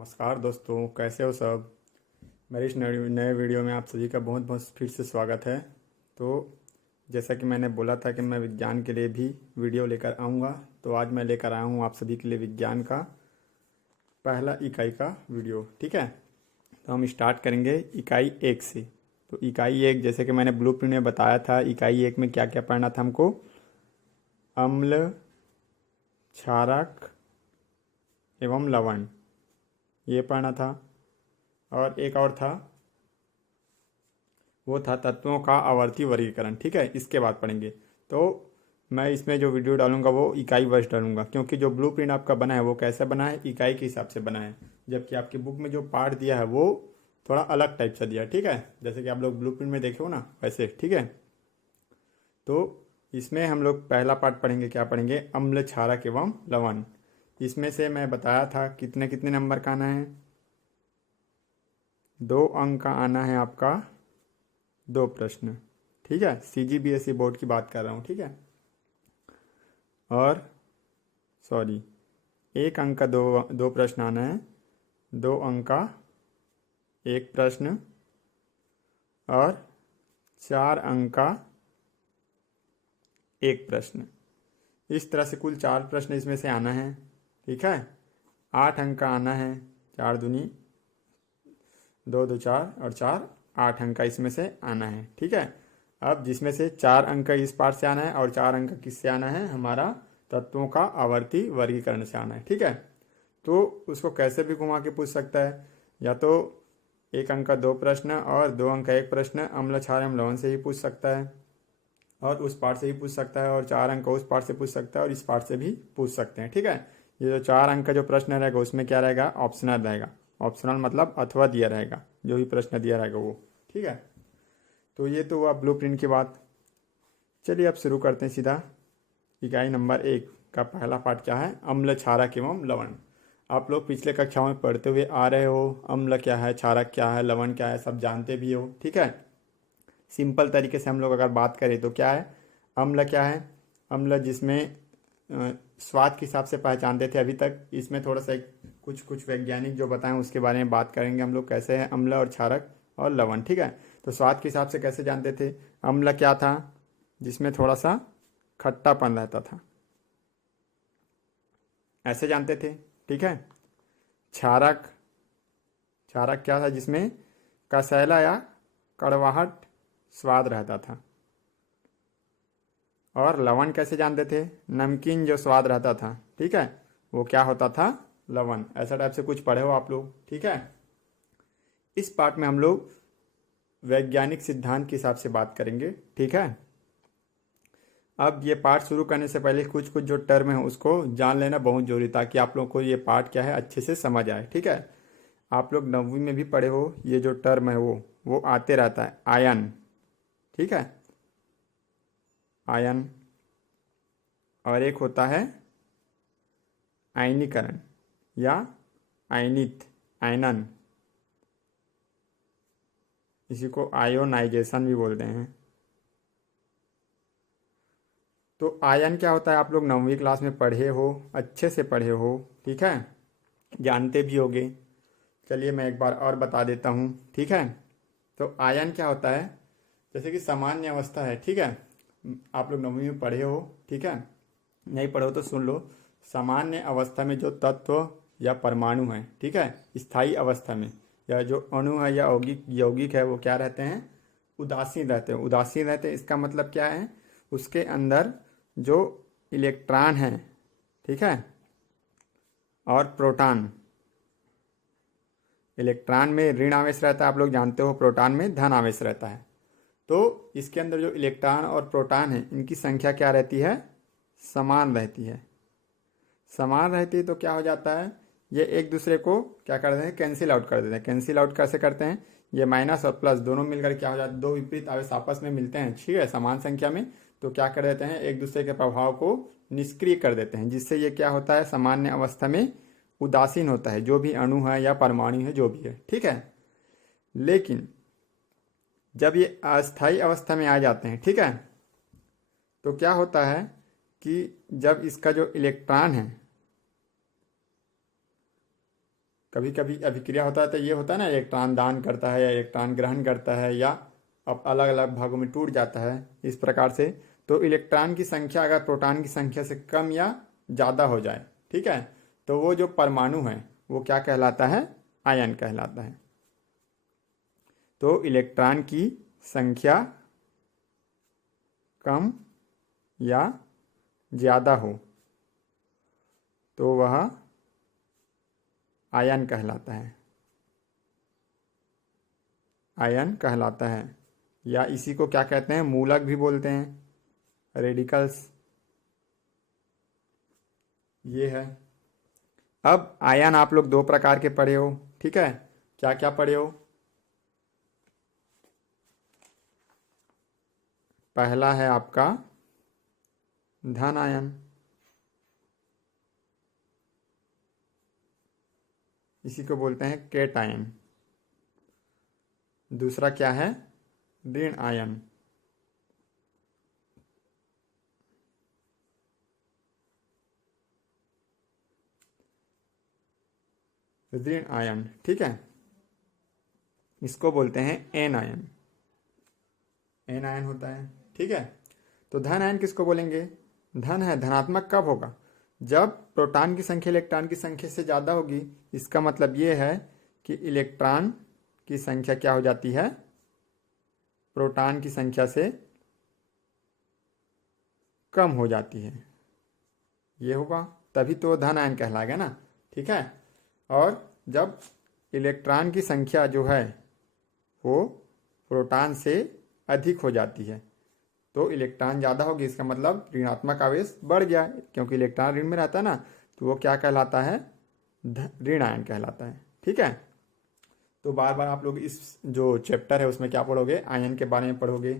नमस्कार दोस्तों, कैसे हो सब। मेरे इस नए वीडियो में आप सभी का बहुत बहुत फिर से स्वागत है। तो जैसा कि मैंने बोला था कि मैं विज्ञान के लिए भी वीडियो लेकर आऊँगा, तो आज मैं लेकर आया हूँ आप सभी के लिए विज्ञान का पहला इकाई का वीडियो। ठीक है, तो हम स्टार्ट करेंगे इकाई 1 से। तो इकाई 1, जैसे कि मैंने ब्लूप्रिंट में बताया था, इकाई 1 में क्या क्या पढ़ना था हमको। अम्ल, क्षारक एवं लवण, ये पढ़ना था। और एक और था, वो था तत्वों का आवर्ती वर्गीकरण। ठीक है, इसके बाद पढ़ेंगे। तो मैं इसमें जो वीडियो डालूंगा वो इकाई वाइज डालूंगा, क्योंकि जो ब्लूप्रिंट आपका बना है वो कैसे बना है, इकाई के हिसाब से बना है। जबकि आपकी बुक में जो पार्ट दिया है वो थोड़ा अलग टाइप से दिया है। ठीक है, जैसे कि आप लोग ब्लूप्रिंट में देखे हो ना, वैसे। ठीक है, तो इसमें हम लोग पहला पार्ट पढ़ेंगे। क्या पढ़ेंगे? अम्ल, क्षारक एवं लवण। इसमें से मैं बताया था कितने कितने नंबर का आना है। 2 अंक का आना है आपका, 2 प्रश्न। ठीक है, CGBSE बोर्ड की बात कर रहा हूँ। ठीक है, और सॉरी, 1 अंक का दो प्रश्न आना है, 2 अंक का 1 प्रश्न, और 4 अंक का 1 प्रश्न। इस तरह से कुल 4 प्रश्न इसमें से आना है। ठीक है, 8 अंक का आना है, 4 दूनी 2, 2 4 और 4, 8 अंक का इसमें से आना है। ठीक है, अब जिसमें से 4 अंक का इस पार्ट से आना है और 4 अंक का किससे आना है, हमारा तत्वों का आवर्ती वर्गीकरण से आना है। ठीक है, तो उसको कैसे भी घुमा के पूछ सकता है, या तो 1 अंक का 2 प्रश्न और 2 अंक का 1 प्रश्न अम्ल, क्षार एवं लवण से ही पूछ सकता है, और उस पार्ट से ही पूछ सकता है, और 4 अंक का उस पार्ट से पूछ सकता है, और इस पार्ट से भी पूछ सकते हैं। ठीक है, ये जो 4 अंक का जो प्रश्न रहेगा उसमें क्या रहेगा, ऑप्शनल रहेगा। ऑप्शनल मतलब अथवा दिया रहेगा, जो भी प्रश्न दिया रहेगा वो। ठीक है, तो ये तो हुआ ब्लूप्रिंट की बात। चलिए अब शुरू करते हैं सीधा। इकाई नंबर 1 का पहला पार्ट क्या है, अम्ल, क्षारक एवं लवण। आप लोग पिछले कक्षाओं में पढ़ते हुए आ रहे हो, अम्ल क्या है, क्षारक क्या है, लवण क्या है, सब जानते भी हो। ठीक है, सिंपल तरीके से हम लोग अगर बात करें तो क्या है, अम्ल क्या है। अम्ल जिसमें स्वाद के हिसाब से पहचानते थे अभी तक, इसमें थोड़ा सा कुछ कुछ वैज्ञानिक जो बताएं उसके बारे में बात करेंगे हम लोग, कैसे है अम्ल और क्षारक और लवण। ठीक है, तो स्वाद के हिसाब से कैसे जानते थे, अम्ल क्या था, जिसमें थोड़ा सा खट्टापन रहता था, ऐसे जानते थे। ठीक है, क्षारक, क्षारक क्या था, जिसमें कसैला या कड़वाहट स्वाद रहता था। और लवण कैसे जानते थे, नमकीन जो स्वाद रहता था, ठीक है, वो क्या होता था, लवण। ऐसा टाइप से कुछ पढ़े हो आप लोग। ठीक है, इस पार्ट में हम लोग वैज्ञानिक सिद्धांत के हिसाब से बात करेंगे। ठीक है, अब ये पार्ट शुरू करने से पहले कुछ कुछ जो टर्म है उसको जान लेना बहुत जरूरी, ताकि आप लोग को ये पार्ट क्या है अच्छे से समझ आए। ठीक है, आप लोग 9वीं में भी पढ़े हो, ये जो टर्म है वो आते रहता है, आयन। ठीक है, आयन, और एक होता है आयनीकरण या आयनित, आयनन, इसी को आयोनाइजेशन भी बोलते हैं। तो आयन क्या होता है, आप लोग 9वीं क्लास में पढ़े हो, अच्छे से पढ़े हो। ठीक है, जानते भी होगे। चलिए मैं एक बार और बता देता हूँ। ठीक है, तो आयन क्या होता है, जैसे कि सामान्य अवस्था है। ठीक है, आप लोग 9वीं में पढ़े हो। ठीक है, नहीं पढ़ो तो सुन लो। सामान्य अवस्था में जो तत्व या परमाणु है, ठीक है, स्थायी अवस्था में, या जो अणु है या यौगिक यौगिक है, वो क्या रहते हैं, उदासीन रहते हैं। उदासीन रहते हैं, इसका मतलब क्या है, उसके अंदर जो इलेक्ट्रॉन है, ठीक है, और प्रोटॉन, इलेक्ट्रॉन में ऋण आवेश रहता है, आप लोग जानते हो, प्रोटॉन में धन आवेश रहता है। तो इसके अंदर जो इलेक्ट्रॉन और प्रोटॉन है, इनकी संख्या क्या रहती है, समान रहती है। समान रहती है तो क्या हो जाता है, ये एक दूसरे को क्या कर देते हैं, कैंसिल आउट कर देते हैं। कैंसिल आउट कैसे करते हैं, ये माइनस और प्लस दोनों मिलकर क्या हो जाता है, दो विपरीत आवेश आपस में मिलते हैं, ठीक है, समान संख्या में, तो क्या कर देते हैं, एक दूसरे के प्रभाव को निष्क्रिय कर देते हैं, जिससे ये क्या होता है, सामान्य अवस्था में उदासीन होता है, जो भी अणु है या परमाणु है, जो भी है। ठीक है, लेकिन जब ये अस्थायी अवस्था में आ जाते हैं, ठीक है, तो क्या होता है कि जब इसका जो इलेक्ट्रॉन है, कभी कभी अभिक्रिया होता है तो ये होता है ना, इलेक्ट्रॉन दान करता है या इलेक्ट्रॉन ग्रहण करता है या अब अलग अलग भागों में टूट जाता है इस प्रकार से। तो इलेक्ट्रॉन की संख्या अगर प्रोटॉन की संख्या से कम या ज़्यादा हो जाए, ठीक है, तो वो जो परमाणु है वो क्या कहलाता है, आयन कहलाता है। तो इलेक्ट्रॉन की संख्या कम या ज़्यादा हो तो वह आयन कहलाता है, आयन कहलाता है। या इसी को क्या कहते हैं, मूलक भी बोलते हैं, रेडिकल्स, ये है। अब आयन आप लोग दो प्रकार के पढ़े हो, ठीक है, क्या क्या पढ़े हो। पहला है आपका धन आयन, इसी को बोलते हैं केट आयन। दूसरा क्या है, ऋण आयन, ऋण आयन, ठीक है, इसको बोलते हैं एन आयन, एन आयन होता है, ठीक है। तो धन आयन किसको बोलेंगे, धन है, धनात्मक कब होगा, जब प्रोटॉन की संख्या इलेक्ट्रॉन की संख्या से ज़्यादा होगी। इसका मतलब ये है कि इलेक्ट्रॉन की संख्या क्या हो जाती है, प्रोटॉन की संख्या से कम हो जाती है, ये होगा, तभी तो धन आयन कहलाएगा ना, ठीक है। और जब इलेक्ट्रॉन की संख्या जो है वो प्रोटॉन से अधिक हो जाती है तो इलेक्ट्रॉन ज़्यादा होगी, इसका मतलब ऋणात्मक आवेश बढ़ गया, क्योंकि इलेक्ट्रॉन ऋण में रहता है ना, तो वो क्या कहलाता है, ऋण आयन कहलाता है, ठीक है। तो बार बार आप लोग इस जो चैप्टर है उसमें क्या पढ़ोगे, आयन के बारे में पढ़ोगे।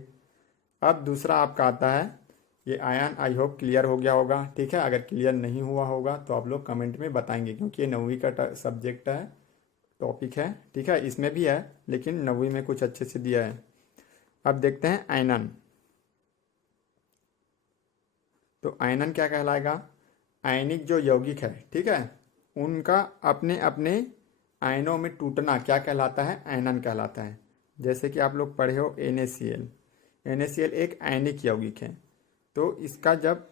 अब दूसरा आपका आता है, ये आयन आई होप क्लियर हो गया होगा, ठीक है। अगर क्लियर नहीं हुआ होगा तो आप लोग कमेंट में बताएंगे, क्योंकि ये 9वीं का सब्जेक्ट है, टॉपिक है, ठीक है। इसमें भी है लेकिन 9वीं में कुछ अच्छे से दिया है। अब देखते हैं आयनन। तो आयनन क्या कहलाएगा, आयनिक जो यौगिक है, ठीक है, उनका अपने अपने आयनों में टूटना क्या कहलाता है, आयनन कहलाता है। जैसे कि आप लोग पढ़े हो NaCl, NaCl एक आयनिक यौगिक है। तो इसका जब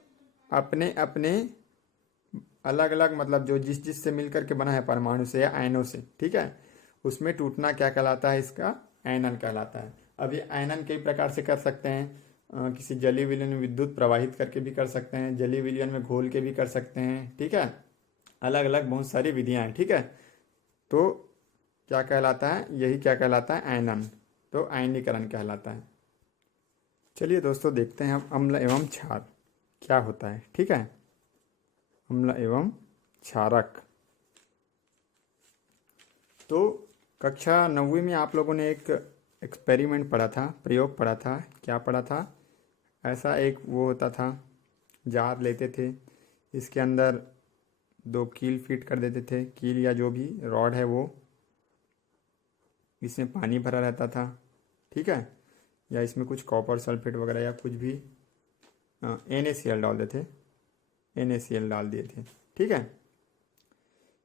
अपने अपने अलग अलग मतलब जो जिस जिस से मिलकर के बना है परमाणु से या आयनों से, ठीक है, उसमें टूटना क्या कहलाता है, इसका आयनन कहलाता है। अब ये आयनन कई प्रकार से कर सकते हैं, किसी जलीय विलयन में विद्युत प्रवाहित करके भी कर सकते हैं, जलीय विलयन में घोल के भी कर सकते हैं, ठीक है, अलग अलग बहुत सारी विधियां हैं, ठीक है। तो क्या कहलाता है, यही क्या कहलाता है, आयनन, तो आयनीकरण कहलाता है। चलिए दोस्तों देखते हैं अब अम्ल एवं क्षार क्या होता है, ठीक है, अम्ल एवं क्षारक। तो कक्षा 9वीं में आप लोगों ने एक एक्सपेरिमेंट पढ़ा था, प्रयोग पढ़ा था, क्या पढ़ा था, ऐसा एक वो होता था, जार लेते थे, इसके अंदर 2 कील फिट कर देते थे, कील या जो भी रॉड है वो, इसमें पानी भरा रहता था, ठीक है, या इसमें कुछ कॉपर सल्फेट वगैरह या कुछ भी NaCl डाल देते, NaCl डाल दिए थे, ठीक है।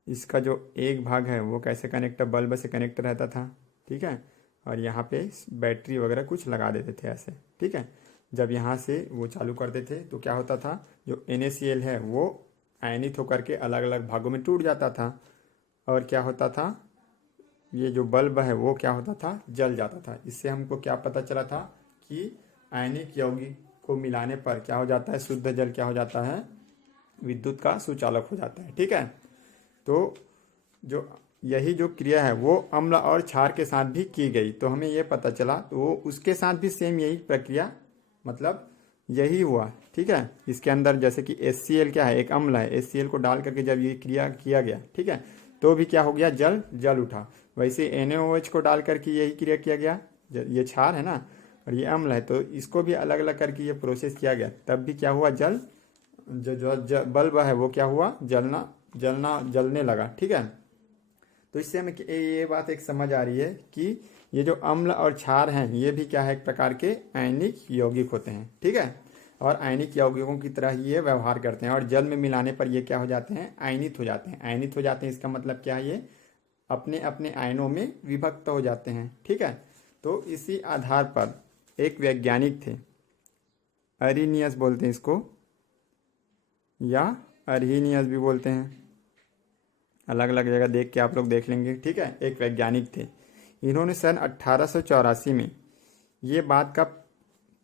इसका जो एक भाग है वो कैसे कनेक्टर, बल्ब से कनेक्ट रहता था, ठीक है, और यहाँ पे बैटरी वगैरह कुछ लगा देते थे ऐसे, ठीक है। जब यहाँ से वो चालू करते थे तो क्या होता था, जो NaCl है वो आयनित होकर के अलग अलग भागों में टूट जाता था, और क्या होता था, ये जो बल्ब है वो क्या होता था, जल जाता था। इससे हमको क्या पता चला था कि आयनिक यौगिक को मिलाने पर क्या हो जाता है, शुद्ध जल क्या हो जाता है, विद्युत का सुचालक हो जाता है, ठीक है। तो जो यही जो क्रिया है वो अम्ल और क्षार के साथ भी की गई, तो हमें ये पता चला, तो वो उसके साथ भी सेम यही प्रक्रिया मतलब यही हुआ, ठीक है। इसके अंदर जैसे कि HCl क्या है, एक अम्ल है, HCl को डाल करके जब ये क्रिया किया गया, ठीक है, तो भी क्या हो गया, जल उठा। वैसे NaOH को डाल करके यही क्रिया किया गया, ये क्षार है ना और ये अम्ल है, तो इसको भी अलग अलग करके ये प्रोसेस किया गया, तब भी क्या हुआ, जो बल्ब है वो क्या हुआ, जलने लगा, ठीक है। तो इससे हमें ये बात एक समझ आ रही है कि ये जो अम्ल और क्षार हैं ये भी क्या है, एक प्रकार के आयनिक यौगिक होते हैं, ठीक है, और आयनिक यौगिकों की तरह ही ये व्यवहार करते हैं, और जल में मिलाने पर ये क्या हो जाते हैं, आयनित हो जाते हैं। आयनित हो जाते हैं इसका मतलब क्या है, ये अपने अपने आयनों में विभक्त हो जाते हैं। ठीक है, तो इसी आधार पर एक वैज्ञानिक थे, अरीनियस बोलते हैं इसको या अर्हीनियस भी बोलते हैं, अलग अलग जगह देख के आप लोग देख लेंगे। ठीक है, एक वैज्ञानिक थे, इन्होंने सन 1884 में ये बात का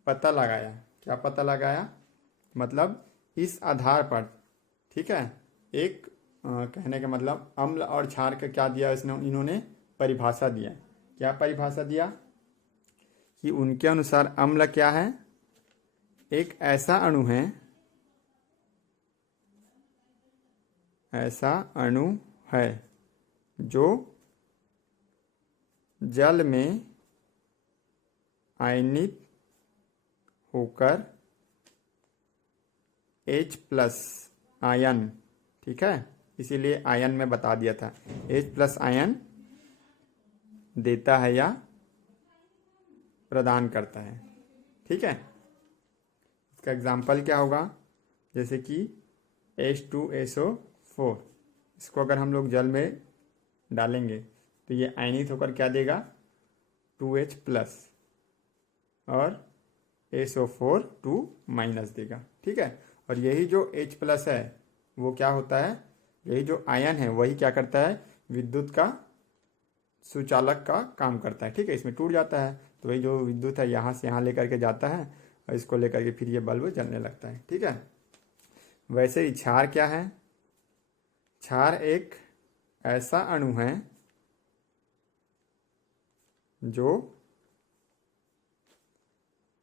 पता लगाया। क्या पता लगाया? मतलब इस आधार पर, ठीक है, एक कहने का मतलब अम्ल और क्षार का क्या दिया इन्होंने परिभाषा दिया। क्या परिभाषा दिया? कि उनके अनुसार अम्ल क्या है? एक ऐसा अणु है, ऐसा अणु है जो जल में आयनित होकर H+ आयन, ठीक है, इसीलिए आयन में बता दिया था, H+ आयन देता है या प्रदान करता है। ठीक है, इसका एग्जाम्पल क्या होगा? जैसे कि H2SO4, इसको अगर हम लोग जल में डालेंगे तो ये आयनित होकर क्या देगा? 2H+ और SO4 2- देगा। ठीक है, और यही जो H+ है वो क्या होता है? यही जो आयन है वही क्या करता है? विद्युत का सुचालक का काम करता है। ठीक है, इसमें टूट जाता है तो वही जो विद्युत है यहाँ से यहाँ लेकर के जाता है और इसको लेकर के फिर ये बल्ब जलने लगता है। ठीक है, वैसे ही क्षार क्या है? क्षार एक ऐसा अणु है जो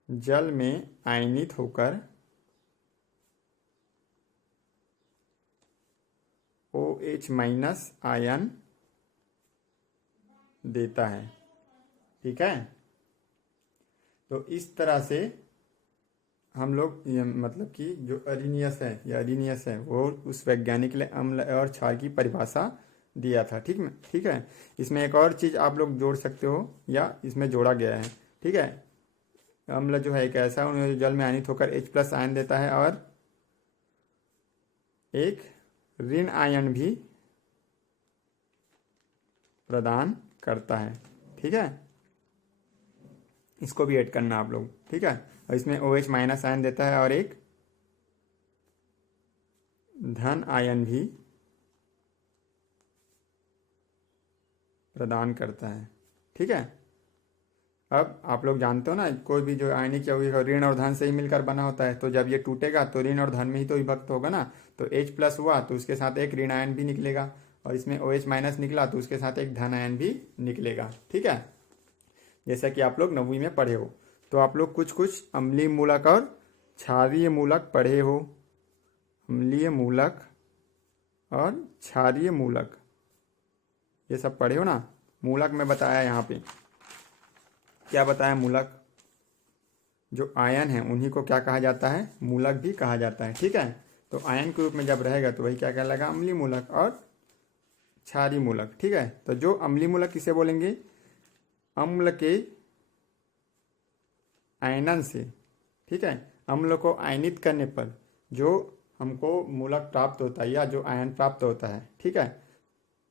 जल में आयनित होकर OH- आयन देता है। ठीक है, तो इस तरह से हम लोग मतलब कि जो अरीनियस है या अरीनियस है वो उस वैज्ञानिक ने अम्ल और क्षार की परिभाषा दिया था। ठीक है, इसमें एक और चीज़ आप लोग जोड़ सकते हो या इसमें जोड़ा गया है। ठीक है, अम्ल जो है एक ऐसा अणु है जो जल में आयनित होकर H+ आयन देता है और एक ऋण आयन भी प्रदान करता है। ठीक है, इसको भी ऐड करना आप लोग। ठीक है, और इसमें OH- आयन देता है और एक धन आयन भी प्रदान करता है। ठीक है, अब आप लोग जानते हो ना, कोई भी जो आयनिक यौगिक ऋण और धन से ही मिलकर बना होता है, तो जब ये टूटेगा तो ऋण और धन में ही तो विभक्त होगा ना। तो H+ हुआ तो उसके साथ एक ऋण आयन भी निकलेगा और इसमें OH- निकला तो उसके साथ एक धन आयन भी निकलेगा। ठीक है, जैसा कि आप लोग 9वीं में पढ़े हो। तो आप लोग कुछ कुछ अम्लीय मूलक और क्षारीय मूलक पढ़े हो। अम्लीय मूलक और क्षारीय मूलक ये सब पढ़े हो ना। मूलक में बताया यहाँ पे, क्या बताया? मूलक जो आयन है उन्हीं को क्या कहा जाता है? मूलक भी कहा जाता है। ठीक है, तो आयन के रूप में जब रहेगा तो वही क्या कहलाएगा? अम्लीय मूलक और क्षारीय मूलक। ठीक है, तो जो अम्लीय मूलक किसे बोलेंगे? अम्ल के आयनन से, ठीक है, अम्ल को आयनित करने पर जो हमको मूलक प्राप्त होता है या जो आयन प्राप्त होता है, ठीक है,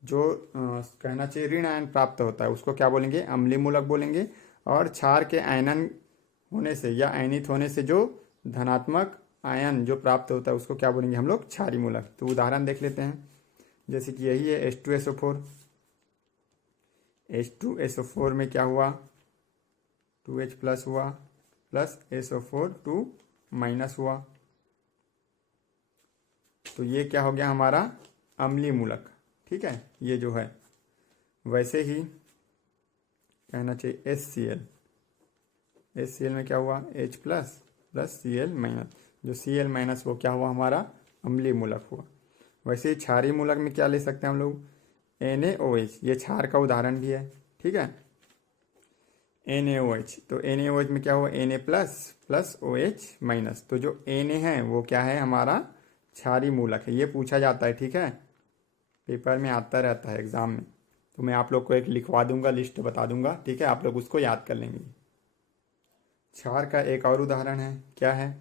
जो कहना चाहिए ऋण आयन प्राप्त होता है उसको क्या बोलेंगे? अम्लीय मूलक बोलेंगे। और क्षार के आयनन होने से या आयनित होने से जो धनात्मक आयन जो प्राप्त होता है उसको क्या बोलेंगे हम लोग? क्षारीय मूलक। तो उदाहरण देख लेते हैं, जैसे कि यही है H2SO4। H2SO4 में क्या हुआ? 2H+ हुआ प्लस SO4 2- हुआ, तो ये क्या हो गया हमारा? अम्लीय मूलक। ठीक है, ये जो है, वैसे ही कहना चाहिए HCl में क्या हुआ? H+ प्लस Cl-, जो Cl- वो क्या हुआ हमारा? अम्लीय मूलक हुआ। वैसे ही क्षारीय मूलक में क्या ले सकते हैं हम लोग? NaOH, ये क्षार का उदाहरण भी है। ठीक है, NaOH, तो NaOH में क्या हुआ? Na+ प्लस OH-, तो जो Na है वो क्या है? हमारा क्षारीय मूलक है। ये पूछा जाता है। ठीक है, पेपर में आता रहता है एग्जाम में, तो मैं आप लोग को एक लिखवा दूंगा, लिस्ट बता दूंगा। ठीक है, आप लोग उसको याद कर लेंगे। क्षार का एक और उदाहरण है, क्या है?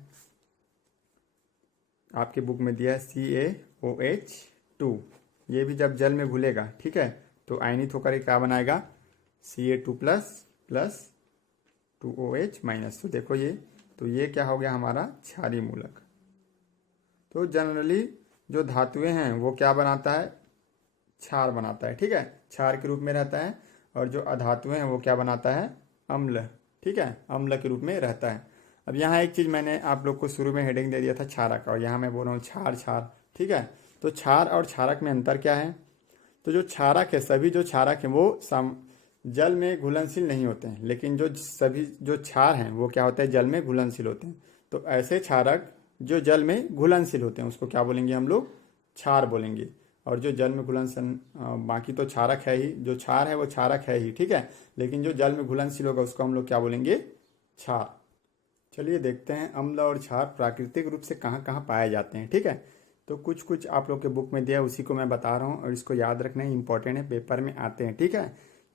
आपके बुक में दिया है CaOH2। ये भी जब जल में घुलेगा, ठीक है, तो आयनित होकर क्या बनाएगा, Ca2 प्लस 2OH माइनस। तो देखो तो ये क्या हो गया हमारा क्षारीय मूलक। तो जनरली जो धातुएं हैं वो क्या बनाता है, क्षार बनाता है, ठीक है, क्षार के रूप में रहता है। और जो अधातुएं हैं वो क्या बनाता है, अम्ल, ठीक है, अम्ल के रूप में रहता है। अब यहाँ एक चीज़ मैंने आप लोग को शुरू में हेडिंग दे दिया था क्षारक, और यहाँ मैं बोल रहा हूँ क्षार, ठीक है। तो क्षार और क्षारक में अंतर क्या है, तो जो क्षारक है, सभी जो क्षारक हैं वो जल में घुलनशील नहीं होते हैं, लेकिन जो सभी जो क्षार हैं वो क्या होते हैं, जल में घुलनशील होते हैं। तो ऐसे क्षारक जो जल में घुलनशील होते हैं उसको क्या बोलेंगे हम लोग, क्षार बोलेंगे। और जो जल में घुलनशील, बाकी तो क्षारक है ही, जो क्षार है वो क्षारक है ही, ठीक है, लेकिन जो जल में घुलनशील होगा उसको हम लोग क्या बोलेंगे, क्षार। चलिए देखते हैं अम्ल और क्षार प्राकृतिक रूप से कहाँ कहाँ पाए जाते हैं, ठीक है। तो कुछ कुछ आप लोग के बुक में दिया है उसी को मैं बता रहा हूँ, और इसको याद रखना इंपॉर्टेंट है, पेपर में आते हैं, ठीक है,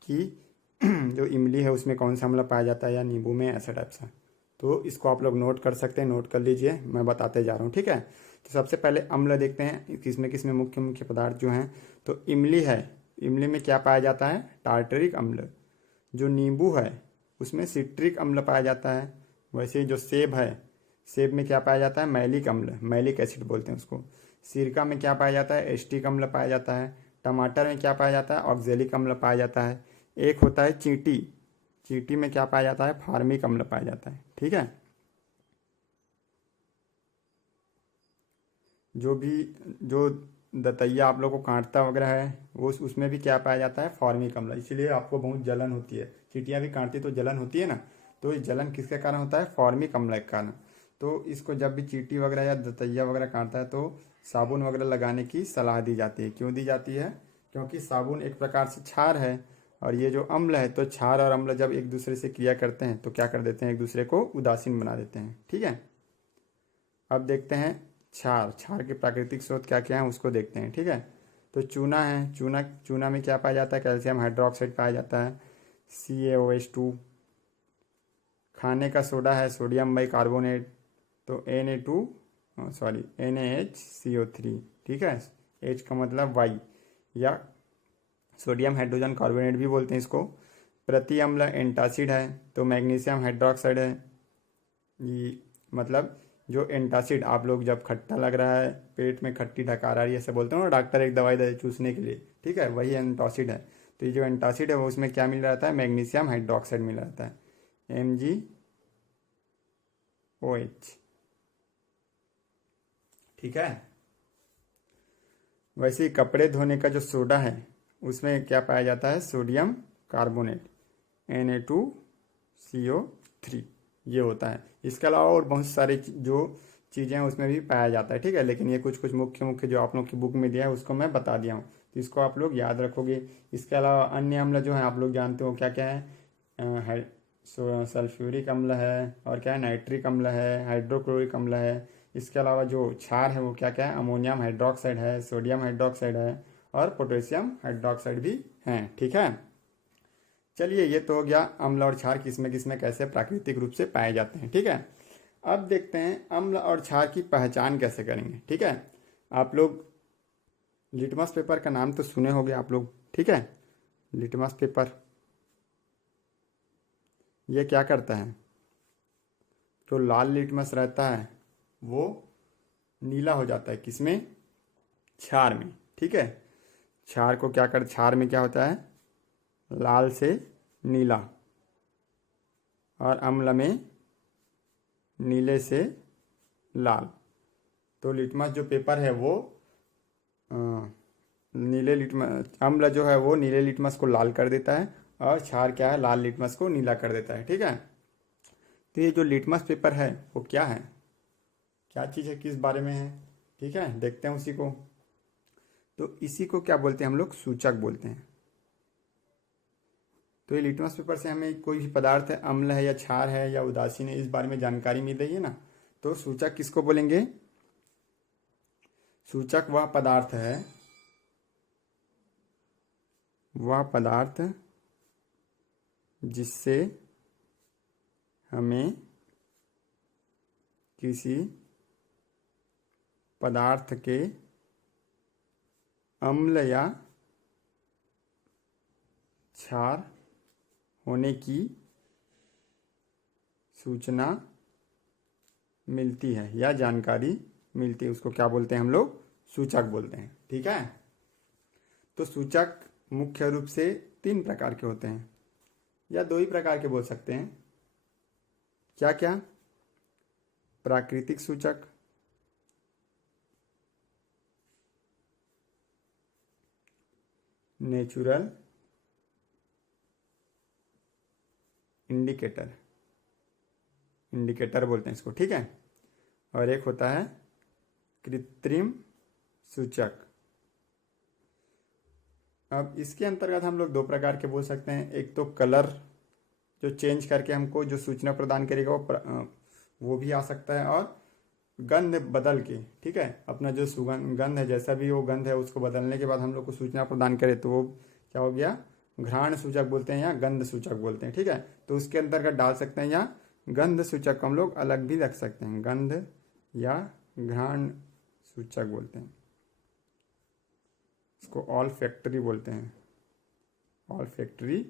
कि जो इमली है उसमें कौन सा अम्ल पाया जाता है या नींबू में, ऐसा टाइप सा। तो इसको आप लोग नोट कर सकते हैं, नोट कर लीजिए, मैं बताते जा रहा हूँ, ठीक है। तो सबसे पहले अम्ल देखते हैं किसमें किसमें मुख्य मुख्य पदार्थ जो हैं। तो इमली है, इमली में क्या पाया जाता है, टार्टरिक अम्ल। जो नींबू है उसमें सिट्रिक अम्ल पाया जाता है। वैसे ही जो सेब है, सेब में क्या पाया जाता है, मैलिक अम्ल, मैलिक एसिड बोलते हैं उसको। सिरका में क्या पाया जाता है, एस्टिक अम्ल पाया जाता है। टमाटर में क्या पाया जाता है, ऑक्जेलिक अम्ल पाया जाता है। एक होता है चींटी, चींटी में क्या पाया जाता है, फार्मिक अम्ल पाया जाता है, ठीक है। जो भी जो दतैया आप लोग को काटता वगैरह है वो उसमें भी क्या पाया जाता है, फॉर्मिक अम्ल। इसीलिए आपको बहुत जलन होती है, चींटियाँ भी काटती तो जलन होती है ना, तो ये जलन किसके कारण होता है, फॉर्मिक अम्ल के कारण। तो इसको जब भी चींटी वगैरह या दतैया वगैरह काटता है तो साबुन वगैरह लगाने की सलाह दी जाती है। क्यों दी जाती है, क्योंकि साबुन एक प्रकार से क्षार है, और ये जो अम्ल है, तो क्षार और अम्ल जब एक दूसरे से क्रिया करते हैं तो क्या कर देते हैं, एक दूसरे को उदासीन बना देते हैं, ठीक है। अब देखते हैं क्षार, क्षार के प्राकृतिक स्रोत क्या क्या है उसको देखते हैं, ठीक है। तो चूना है, चूना चूना में क्या पाया जाता है, कैल्शियम हाइड्रोक्साइड पाया जाता है, CaOH2। खाने का सोडा है, सोडियम बाइकार्बोनेट, तो NaHCO3, ठीक है। H का मतलब वाई, या सोडियम हाइड्रोजन कार्बोनेट भी बोलते हैं इसको। प्रति अम्ल एंटासिड है, तो मैग्नीशियम हाइड्रोक्साइड है। ये मतलब जो एंटासिड, आप लोग जब खट्टा लग रहा है, पेट में खट्टी डकार आ रही है, ऐसे बोलते हो ना, डॉक्टर एक दवाई दे चूसने के लिए, ठीक है, वही एंटासिड है। तो ये जो एंटासिड है वो उसमें क्या मिल रहता है, मैग्नीशियम हाइड्रोक्साइड मिल रहता है, MgOH, ठीक है। वैसे ही कपड़े धोने का जो सोडा है उसमें क्या पाया जाता है, सोडियम कार्बोनेट, Na2CO3, ये होता है। इसके अलावा और बहुत सारी जो चीज़ें हैं उसमें भी पाया जाता है, ठीक है, लेकिन ये कुछ कुछ मुख्य मुख्य जो आप लोग की बुक में दिया है उसको मैं बता दिया हूँ, तो इसको आप लोग याद रखोगे। इसके अलावा अन्य अम्ल जो हैं आप लोग जानते हो क्या क्या है, सल्फ्यूरिक अम्ल है, और क्या है, नाइट्रिक अम्ल है, हाइड्रोक्लोरिक अम्ल है। इसके अलावा जो क्षार है वो क्या क्या है, अमोनियम हाइड्रोक्साइड है, सोडियम हाइड्रोक्साइड है, और पोटेशियम हाइड्रोक्साइड भी हैं, ठीक है। चलिए ये तो हो गया अम्ल और क्षार किसमें किसमें कैसे प्राकृतिक रूप से पाए जाते हैं, ठीक है। अब देखते हैं अम्ल और क्षार की पहचान कैसे करेंगे, ठीक है। आप लोग लिटमस पेपर का नाम तो सुने होंगे आप लोग, ठीक है। लिटमस पेपर ये क्या करता है, जो लाल लिटमस रहता है वो नीला हो जाता है, किसमें, क्षार में, ठीक है। क्षार को क्या कर, क्षार में क्या होता है, लाल से नीला, और अम्ल में नीले से लाल। तो लिटमस जो पेपर है वो नीले लिटमस, अम्ल जो है वो नीले लिटमस को लाल कर देता है, और क्षार क्या है, लाल लिटमस को नीला कर देता है, ठीक है। तो ये जो लिटमस पेपर है वो क्या है, क्या चीज़ है, किस बारे में है, ठीक है, देखते हैं उसी को। तो इसी को क्या बोलते हैं हम लोग, सूचक बोलते हैं। तो ये लिटमस पेपर से हमें कोई भी पदार्थ है, अम्ल है या क्षार है या उदासीन है, इस बारे में जानकारी मिल रही है ना। तो सूचक किसको बोलेंगे, सूचक वह पदार्थ है, वह पदार्थ जिससे हमें किसी पदार्थ के अम्ल या क्षार होने की सूचना मिलती है या जानकारी मिलती है, उसको क्या बोलते हैं हम लोग? सूचक बोलते हैं। ठीक है, तो सूचक मुख्य रूप से 3 प्रकार के होते हैं या 2 ही प्रकार के बोल सकते हैं। क्या क्या? प्राकृतिक सूचक, नेचुरल इंडिकेटर, इंडिकेटर बोलते हैं इसको। ठीक है, और एक होता है कृत्रिम सूचक। अब इसके अंतर्गत हम लोग 2 प्रकार के बोल सकते हैं। एक तो कलर जो चेंज करके हमको जो सूचना प्रदान करेगा वो भी आ सकता है, और गंध बदल के, ठीक है, अपना जो गंध है, जैसा भी वो गंध है उसको बदलने के बाद हम लोग को सूचना प्रदान करे तो वो क्या हो गया? घ्राण सूचक बोलते हैं या गंध सूचक बोलते हैं। ठीक है, तो उसके अंतर्गत डाल सकते हैं, या गंध सूचक को हम लोग अलग भी रख सकते हैं, गंध या घ्राण सूचक बोलते हैं। इसको ऑल फैक्ट्री बोलते हैं, ऑल फैक्ट्री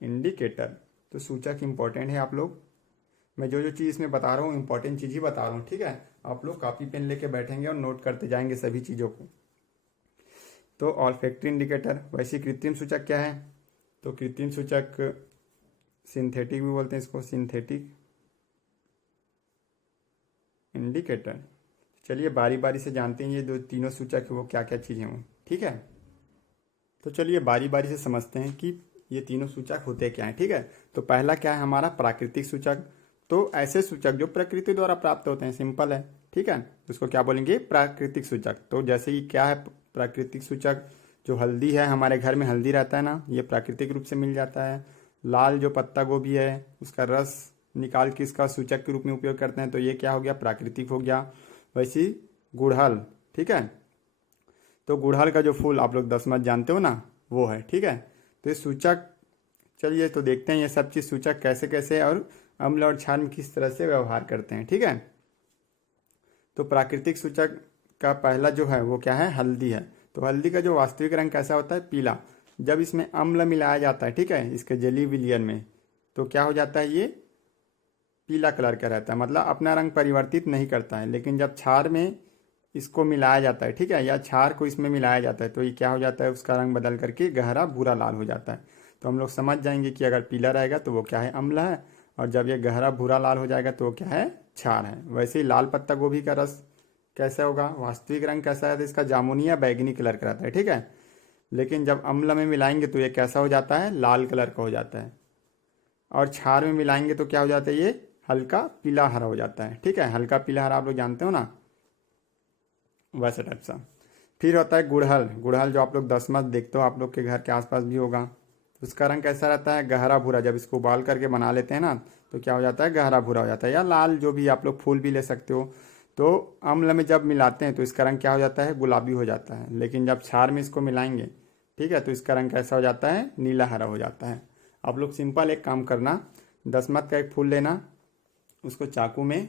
इंडिकेटर। तो सूचक इंपॉर्टेंट है। आप लोग, मैं जो जो चीज़ इसमें बता रहा हूँ इंपॉर्टेंट चीज़ ही बता रहा हूँ। ठीक है, आप लोग कॉपी पेन लेके बैठेंगे और नोट करते जाएंगे सभी चीज़ों को। तो ऑल फैक्ट्री इंडिकेटर। वैसे कृत्रिम सूचक क्या है? तो कृत्रिम सूचक सिंथेटिक भी बोलते हैं इसको, सिंथेटिक इंडिकेटर। चलिए बारी बारी से जानते हैं ये जो तीनों सूचक है वो क्या क्या चीज़ें हैं। ठीक है, तो चलिए बारी बारी से समझते हैं कि ये तीनों सूचक होते क्या हैं। ठीक है, तो पहला क्या है हमारा? प्राकृतिक सूचक। तो ऐसे सूचक जो प्रकृति द्वारा प्राप्त होते हैं, सिंपल है। ठीक है, उसको क्या बोलेंगे? प्राकृतिक सूचक। तो जैसे ही क्या है प्राकृतिक सूचक? जो हल्दी है, हमारे घर में हल्दी रहता है ना, ये प्राकृतिक रूप से मिल जाता है। लाल जो पत्ता गोभी है उसका रस निकाल के इसका सूचक के रूप में उपयोग करते हैं, तो ये क्या हो गया? प्राकृतिक हो गया। वैसे ही गुड़हल, ठीक है, तो गुड़हल का जो फूल आप लोग दशमत जानते हो ना, वो है। ठीक है, तो ये सूचक। चलिए तो देखते हैं ये सब चीज़ सूचक कैसे कैसे और अम्ल और क्षार में किस तरह से व्यवहार करते हैं। ठीक है, तो प्राकृतिक सूचक का पहला जो है वो क्या है? हल्दी है। तो हल्दी का जो वास्तविक रंग कैसा होता है? पीला। जब इसमें अम्ल मिलाया जाता है, ठीक है, इसके जली विलयन में, तो क्या हो जाता है? ये पीला कलर का रहता है, मतलब अपना रंग परिवर्तित नहीं करता है। लेकिन जब क्षार में इसको मिलाया जाता है, ठीक है, या क्षार को इसमें मिलाया जाता है, तो ये क्या हो जाता है? उसका रंग बदल करके गहरा भूरा लाल हो जाता है। तो हम लोग समझ जाएंगे कि अगर पीला रहेगा तो वो क्या है? अम्ल है, और जब ये गहरा भूरा लाल हो जाएगा तो वो क्या है? क्षार है। वैसे ही लाल पत्ता गोभी का रस कैसा होगा? वास्तविक रंग कैसा है? तो इसका जामुनी या बैगनी कलर का रहता है। ठीक है, लेकिन जब अम्ल में मिलाएंगे तो ये कैसा हो जाता है? लाल कलर का हो जाता है, और क्षार में मिलाएंगे तो क्या हो जाता है? ये हल्का पीला हरा हो जाता है। ठीक है, हल्का पीला हरा आप लोग जानते हो ना, वैसे टाइप सा। फिर होता है गुड़हल। गुड़हल जो आप लोग दशमत देखते हो, आप लोग के घर के आसपास भी होगा, तो उसका रंग कैसा रहता है? गहरा भूरा। जब इसको उबाल करके बना लेते हैं ना, तो क्या हो जाता है? गहरा भूरा हो जाता है, या लाल, जो भी आप लोग फूल भी ले सकते हो। तो अम्ल में जब मिलाते हैं तो इसका रंग क्या हो जाता है? गुलाबी हो जाता है। लेकिन जब क्षार में इसको मिलाएंगे, ठीक है, तो इसका रंग कैसा हो जाता है? नीला हरा हो जाता है। आप लोग सिंपल एक काम करना, दशमत का एक फूल लेना, उसको चाकू में,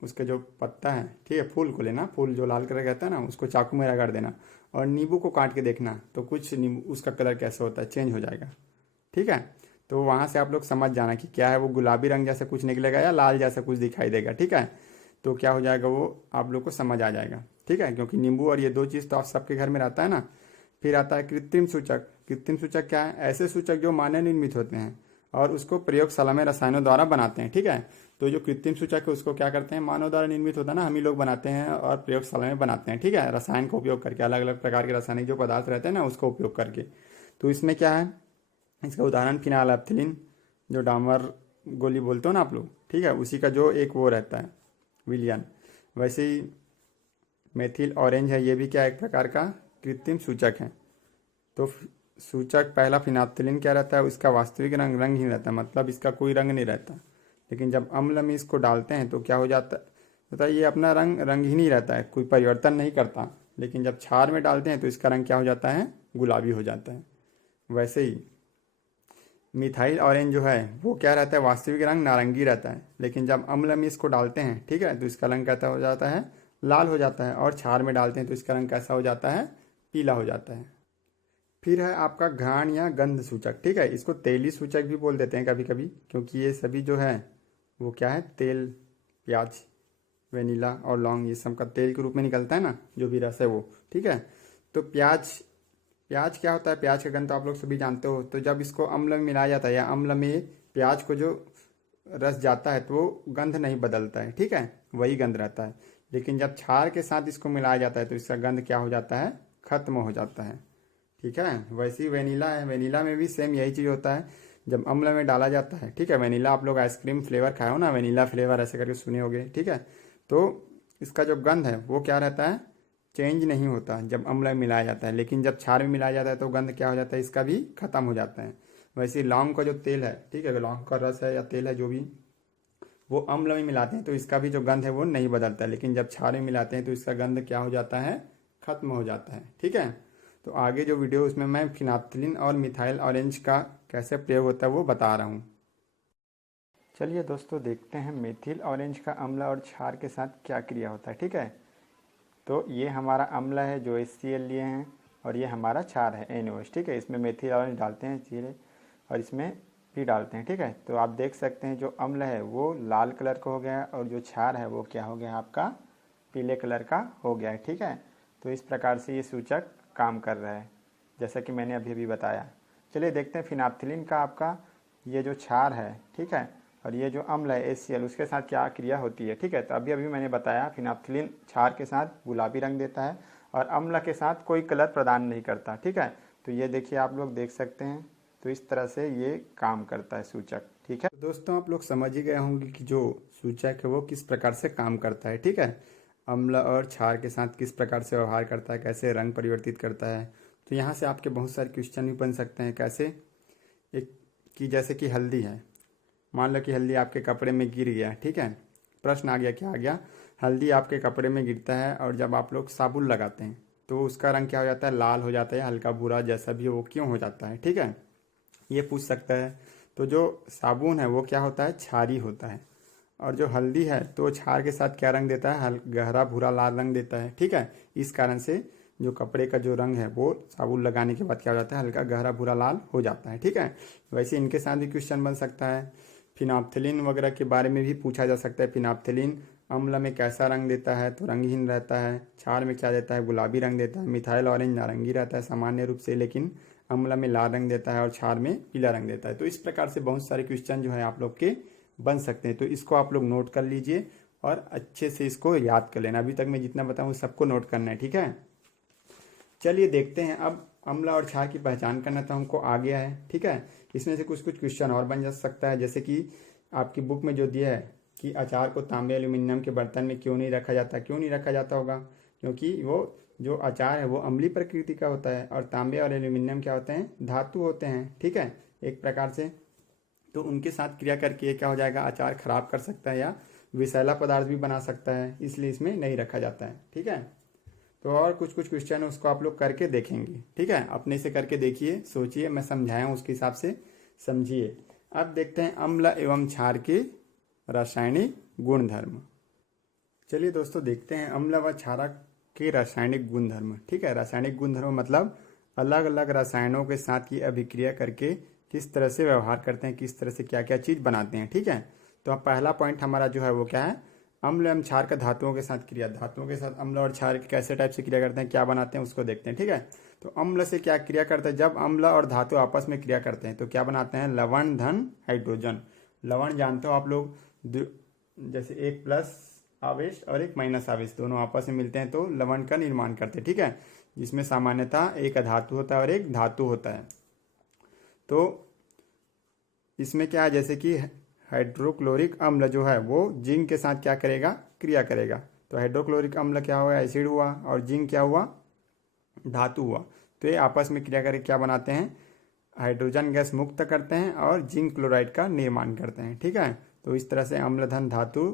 उसके जो पत्ता है, ठीक है, फूल को लेना, फूल जो लाल कलर का रहता है ना, उसको चाकू में रगड़ देना, और नींबू को काट के देखना, तो कुछ नींबू उसका कलर कैसा होता है? चेंज हो जाएगा। ठीक है, तो वहाँ से आप लोग समझ जाना कि क्या है, वो गुलाबी रंग जैसा कुछ निकलेगा या लाल जैसा कुछ दिखाई देगा। ठीक है, तो क्या हो जाएगा, वो आप लोग को समझ आ जाएगा। ठीक है, क्योंकि नींबू और ये 2 चीज़ तो आप सबके घर में रहता है ना। फिर आता है कृत्रिम सूचक। कृत्रिम सूचक क्या है? ऐसे सूचक जो मानव निर्मित होते हैं और उसको प्रयोगशाला में रसायनों द्वारा बनाते हैं। ठीक है, तो जो कृत्रिम सूचक है उसको क्या करते हैं? मानव द्वारा निर्मित होता है ना, हम ही लोग बनाते हैं और प्रयोगशाला में बनाते हैं। ठीक है, रसायन का उपयोग करके, अलग अलग प्रकार के रासायनिक जो पदार्थ रहते हैं ना, उसका उपयोग करके। तो इसमें क्या है? इसका उदाहरण फिनाइलएथिलीन, जो डामर गोली बोलते हो ना आप लोग, ठीक है, उसी का जो एक वो रहता है विलियन। वैसे ही मेथिल ऑरेंज है, ये भी क्या एक प्रकार का कृत्रिम सूचक है। तो सूचक पहला फिनाइलएथिलीन क्या रहता है? उसका वास्तविक रंग ही रहता है, मतलब इसका कोई रंग नहीं रहता। लेकिन जब अम्ल में इसको डालते हैं तो क्या हो जाता है? ये अपना रंग ही नहीं रहता है, कोई परिवर्तन नहीं करता। लेकिन जब क्षार में डालते हैं तो इसका रंग क्या हो जाता है? गुलाबी हो जाता है। वैसे ही मिथाइल ऑरेंज जो है वो क्या रहता है? वास्तविक रंग नारंगी रहता है, लेकिन जब अम्ल में इसको डालते हैं, ठीक है, तो इसका रंग कैसा हो जाता है? लाल हो जाता है, और क्षार में डालते हैं तो इसका रंग कैसा हो जाता है? पीला हो जाता है। फिर है आपका घ्राण या गंध सूचक, ठीक है। इसको तेली सूचक भी बोल देते हैं कभी कभी, क्योंकि ये सभी जो है वो क्या है, तेल, प्याज, वेनिला और लौंग, ये सब का तेल के रूप में निकलता है ना, जो भी रस है वो, ठीक है। तो प्याज, प्याज क्या होता है, प्याज का गंध तो आप लोग सभी जानते हो। तो जब इसको अम्ल में मिलाया जाता है या अम्ल में प्याज को जो रस जाता है तो वो गंध नहीं बदलता है, ठीक है, वही गंध रहता है। लेकिन जब क्षार के साथ इसको मिलाया जाता है तो इसका गंध क्या हो जाता है, खत्म हो जाता है, ठीक है। वैसे ही वेनिला है, वेनिला में भी सेम यही चीज़ होता है, जब अम्ल में डाला जाता है, ठीक है। वेनिला आप लोग आइसक्रीम फ्लेवर खाए हो ना, वेनिला फ्लेवर ऐसे करके सुने होगे, ठीक है। तो इसका जो गंध है वो क्या रहता है, चेंज नहीं होता जब अम्ल में मिलाया जाता है। लेकिन जब क्षार में मिलाया जाता है तो गंध क्या हो जाता है, इसका भी खत्म हो जाता है। वैसे ही लौंग का जो तेल है, ठीक है, लौंग का रस है या तेल है जो भी, वो अम्ल में मिलाते हैं तो इसका भी जो गंध है वो नहीं बदलता है। लेकिन जब क्षार में मिलाते हैं तो इसका गंध क्या हो जाता है, खत्म हो जाता है, ठीक है। तो आगे जो वीडियो उसमें मैं फिनाप्थलीन और मिथाइल ऑरेंज का कैसे प्रयोग होता है वो बता रहा हूँ। चलिए दोस्तों देखते हैं मेथिल ऑरेंज का अम्ल और क्षार के साथ क्या क्रिया होता है, ठीक है। तो ये हमारा अम्ल है जो HCl लिए हैं, और ये हमारा क्षार है NaOH, ठीक है। इसमें मेथिल ऑरेंज डालते हैं चीरे, और इसमें भी डालते हैं, ठीक है। तो आप देख सकते हैं जो अम्ल है वो लाल कलर का हो गया है, और जो क्षार है वो क्या हो गया, आपका पीले कलर का हो गया है, ठीक है। तो इस प्रकार से ये सूचक काम कर रहा है, जैसा कि मैंने अभी अभी बताया। चलिए देखते हैं फिनाप्थलीन का आपका ये जो क्षार है, ठीक है, और ये जो अम्ल है HCl, उसके साथ क्या क्रिया होती है, ठीक है। तो अभी अभी मैंने बताया फिनाप्थलीन क्षार के साथ गुलाबी रंग देता है और अम्ल के साथ कोई कलर प्रदान नहीं करता, ठीक है। तो ये देखिए, आप लोग देख सकते हैं, तो इस तरह से ये काम करता है सूचक, ठीक है। तो दोस्तों आप लोग समझ ही गए होंगे कि जो सूचक है वो किस प्रकार से काम करता है, ठीक है। अम्ल और क्षार के साथ किस प्रकार से व्यवहार करता है, कैसे रंग परिवर्तित करता है। तो यहाँ से आपके बहुत सारे क्वेश्चन भी बन सकते हैं। कैसे, एक कि जैसे कि हल्दी है, मान लो कि हल्दी आपके कपड़े में गिर गया, ठीक है। प्रश्न आ गया, क्या आ गया, हल्दी आपके कपड़े में गिरता है और जब आप लोग साबुन लगाते हैं तो उसका रंग क्या हो जाता है, लाल हो जाता है, हल्का भूरा जैसा भी वो क्यों हो जाता है, ठीक है, ये पूछ सकता है। तो जो साबुन है वो क्या होता है, क्षारी होता है, और जो हल्दी है तो क्षार के साथ क्या रंग देता है, गहरा भूरा लाल रंग देता है, ठीक है। इस कारण से जो कपड़े का जो रंग है वो साबुन लगाने के बाद क्या हो जाता है, हल्का गहरा भूरा लाल हो जाता है, ठीक है। वैसे इनके साथ भी क्वेश्चन बन सकता है। फिनाप्थलीन वगैरह के बारे में भी पूछा जा सकता है। फिनाप्थलीन अम्ल में कैसा रंग देता है, तो रंगहीन रहता है। क्षार में क्या देता है, गुलाबी रंग देता है। मिथाइल ऑरेंज नारंगी रहता है सामान्य रूप से, लेकिन अम्ल में लाल रंग देता है और क्षार में पीला रंग देता है। तो इस प्रकार से बहुत सारे क्वेश्चन जो है आप लोग के बन सकते हैं। तो इसको आप लोग नोट कर लीजिए और अच्छे से इसको याद कर लेना। अभी तक मैं जितना बताऊँ सबको नोट करना है, ठीक है। चलिए देखते हैं, अब अम्ल और क्षार की पहचान करना तो हमको आ गया है, ठीक है। इसमें से कुछ कुछ क्वेश्चन और बन जा सकता है, जैसे कि आपकी बुक में जो दिया है कि अचार को तांबे एल्यूमिनियम के बर्तन में क्यों नहीं रखा जाता, क्यों नहीं रखा जाता होगा, क्योंकि वो जो अचार है वो अम्लीय प्रकृति का होता है, और तांबे और एल्यूमिनियम क्या होते हैं, धातु होते हैं, ठीक है, एक प्रकार से। तो उनके साथ क्रिया करके ये क्या हो जाएगा, अचार खराब कर सकता है या विषैला पदार्थ भी बना सकता है, इसलिए इसमें नहीं रखा जाता है, ठीक है। तो और कुछ कुछ क्वेश्चन है उसको आप लोग करके देखेंगे, ठीक है, अपने से करके देखिए, सोचिए, मैं समझाया हूँ उसके हिसाब से समझिए। अब देखते हैं अम्ल एवं क्षार के रासायनिक गुणधर्म। चलिए दोस्तों देखते हैं अम्ल व क्षार के रासायनिक गुणधर्म, ठीक है। रासायनिक गुणधर्म मतलब अलग अलग रसायनों के साथ की अभिक्रिया करके किस तरह से व्यवहार करते हैं, किस तरह से क्या क्या चीज़ बनाते हैं, ठीक है। तो अब पहला पॉइंट हमारा जो है वो क्या है, अम्ल एवं क्षार का धातुओं के साथ क्रिया। धातुओं के साथ अम्ल और क्षार कैसे टाइप से क्रिया करते हैं, क्या बनाते हैं, उसको देखते हैं, ठीक है। तो अम्ल से क्या क्रिया करते हैं, जब अम्ल और धातु आपस में क्रिया करते हैं तो क्या बनाते हैं, लवण धन हाइड्रोजन। लवण जानते हो आप लोग, जैसे एक प्लस आवेश और एक माइनस आवेश दोनों आपस में मिलते हैं तो लवण का निर्माण करते हैं, ठीक है, जिसमें सामान्यतः एक अधातु होता है और एक धातु होता है। तो इसमें क्या है, जैसे कि हाइड्रोक्लोरिक अम्ल जो है वो जिंक के साथ क्या करेगा, क्रिया करेगा। तो हाइड्रोक्लोरिक अम्ल क्या हुआ, एसिड हुआ, और जिंक क्या हुआ, धातु हुआ। तो ये आपस में क्रिया करके क्या बनाते हैं, हाइड्रोजन गैस मुक्त करते हैं और जिंक क्लोराइड का निर्माण करते हैं, ठीक है। तो इस तरह से अम्लधन धातु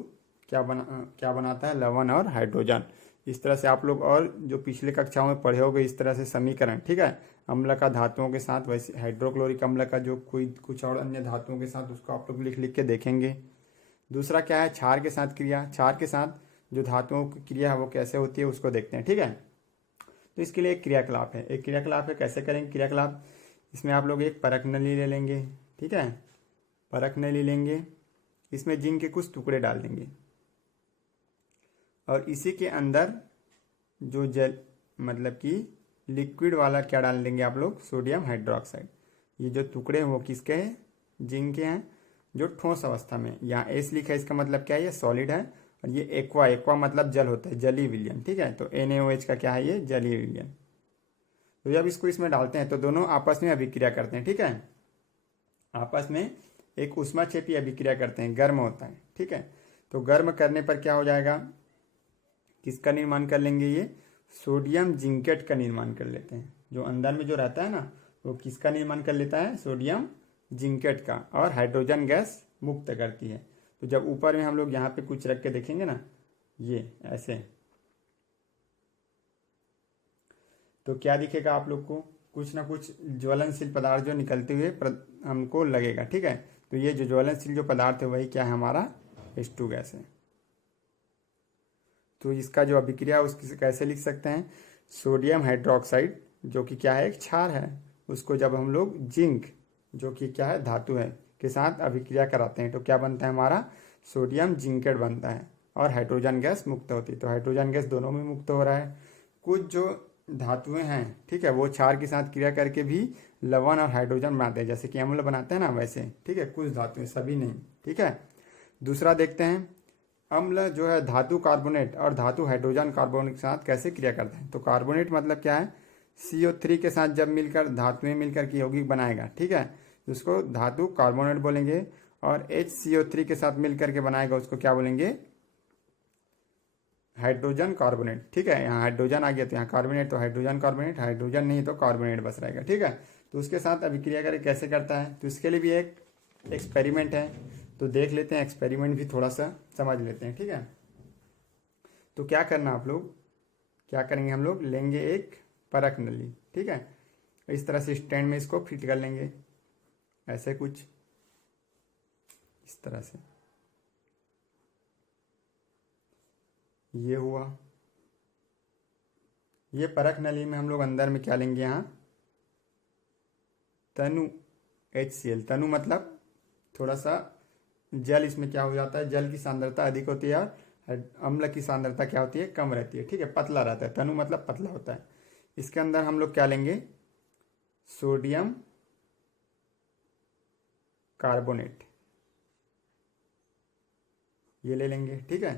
क्या बनाता है, लवण और हाइड्रोजन। इस तरह से आप लोग और जो पिछले कक्षाओं में पढ़े होंगे इस तरह से समीकरण, ठीक है, अम्ल का धातुओं के साथ, वैसे हाइड्रोक्लोरिक अम्ल का जो कोई कुछ और अन्य धातुओं के साथ, उसको आप लोग लिख लिख के देखेंगे। दूसरा क्या है, क्षार के साथ क्रिया। क्षार के साथ जो धातुओं की क्रिया है वो कैसे होती है उसको देखते हैं, ठीक है। तो इसके लिए एक क्रियाकलाप है, एक क्रियाकलाप है। कैसे करेंगे क्रियाकलाप? इसमें आप लोग एक परख नली ले लेंगे, ठीक है, परख नली लेंगे, इसमें जिंक के कुछ टुकड़े डाल देंगे और इसी के अंदर जो जल मतलब कि लिक्विड वाला क्या डाल देंगे आप लोग? Sodium hydroxide. ये जो टुकड़े हैं वो किसके हैं? जिंक के हैं, जो ठोस अवस्था में। यहाँ एस लिखा है, इसका मतलब क्या है? ये सॉलिड है। और ये एक्वा, एक्वा मतलब जल होता है, जलीय विलयन, ठीक है। तो NaOH का क्या है? ये जलीय विलयन। तो जब इसको इसमें डालते हैं तो दोनों आपस में अभिक्रिया करते हैं, ठीक है, आपस में एक ऊष्माक्षेपी अभिक्रिया करते हैं, गर्म होता है, ठीक है। तो गर्म करने पर क्या हो जाएगा? किसका निर्माण कर लेंगे? ये सोडियम जिंकेट का निर्माण कर लेते हैं। जो अंदर में जो रहता है ना, वो किसका निर्माण कर लेता है? सोडियम जिंकेट का, और हाइड्रोजन गैस मुक्त करती है। तो जब ऊपर में हम लोग यहाँ पे कुछ रख के देखेंगे ना, ये ऐसे, तो क्या दिखेगा आप लोग को? कुछ ना कुछ ज्वलनशील पदार्थ जो निकलते हुए हमको लगेगा, ठीक है। तो ये जो ज्वलनशील जो पदार्थ है वही क्या है? हमारा H2 गैस है। तो इसका जो अभिक्रिया उसकी कैसे लिख सकते हैं? सोडियम हाइड्रोक्साइड जो कि क्या है? एक क्षार है, उसको जब हम लोग जिंक जो कि क्या है? धातु है, के साथ अभिक्रिया कराते हैं तो क्या बनता है? हमारा सोडियम जिंकेट बनता है और हाइड्रोजन गैस मुक्त होती है। तो हाइड्रोजन गैस दोनों में मुक्त हो रहा है। कुछ जो धातुएं हैं, ठीक है, वो क्षार के साथ क्रिया करके भी लवण और हाइड्रोजन बनाते हैं, जैसे कि अम्ल बनाते हैं ना, वैसे, ठीक है। कुछ धातुएं, सभी नहीं, ठीक है। दूसरा देखते हैं, अम्ल जो है धातु कार्बोनेट और धातु हाइड्रोजन कार्बोनेट के साथ कैसे क्रिया करते हैं? तो कार्बोनेट मतलब क्या है? CO3 के साथ जब मिलकर धातुएं मिलकर के यौगिक बनाएगा, ठीक है, तो उसको धातु कार्बोनेट बोलेंगे। और HCO3 के साथ मिलकर के बनाएगा, उसको क्या बोलेंगे? हाइड्रोजन कार्बोनेट, ठीक है। यहाँ हाइड्रोजन आ गया तो यहाँ कार्बोनेट, तो हाइड्रोजन कार्बोनेट, हाइड्रोजन नहीं तो कार्बोनेट बस रहेगा, ठीक है। तो उसके साथ अभिक्रिया करके कैसे करता है? तो इसके लिए भी एक एक्सपेरिमेंट है, तो देख लेते हैं, एक्सपेरिमेंट भी थोड़ा सा समझ लेते हैं, ठीक है। तो क्या करना, आप लोग क्या करेंगे? हम लोग लेंगे एक परख नली, ठीक है, इस तरह से स्टैंड में इसको फिट कर लेंगे, ऐसे कुछ इस तरह से। ये हुआ। ये परख नली में हम लोग अंदर में क्या लेंगे? यहाँ तनु HCl, तनु मतलब थोड़ा सा जल। इसमें क्या हो जाता है? जल की सांद्रता अधिक होती है और अम्ल की सांद्रता क्या होती है? कम रहती है, ठीक है, पतला रहता है। तनु मतलब पतला होता है। इसके अंदर हम लोग क्या लेंगे? सोडियम कार्बोनेट, ये ले लेंगे, ठीक है,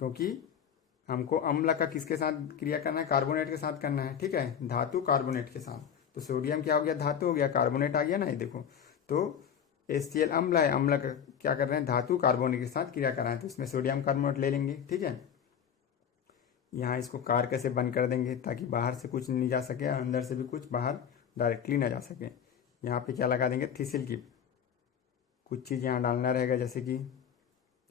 क्योंकि हमको अम्ल का किसके साथ क्रिया करना है? कार्बोनेट के साथ करना है, ठीक है, धातु कार्बोनेट के साथ। तो सोडियम क्या हो गया? धातु हो गया, कार्बोनेट आ गया ना, ये देखो। तो HCl अम्ल है, अम्ल का क्या कर रहे हैं? धातु कार्बोनेट के साथ क्रिया कर रहे हैं, तो इसमें सोडियम कार्बोनेट ले लेंगे, ठीक है। यहाँ इसको कार कैसे बंद कर देंगे ताकि बाहर से कुछ नहीं जा सके और अंदर से भी कुछ बाहर डायरेक्टली ना जा सके। यहाँ पे क्या लगा देंगे? थिसिल की कुछ चीज़ यहाँ डालना रहेगा,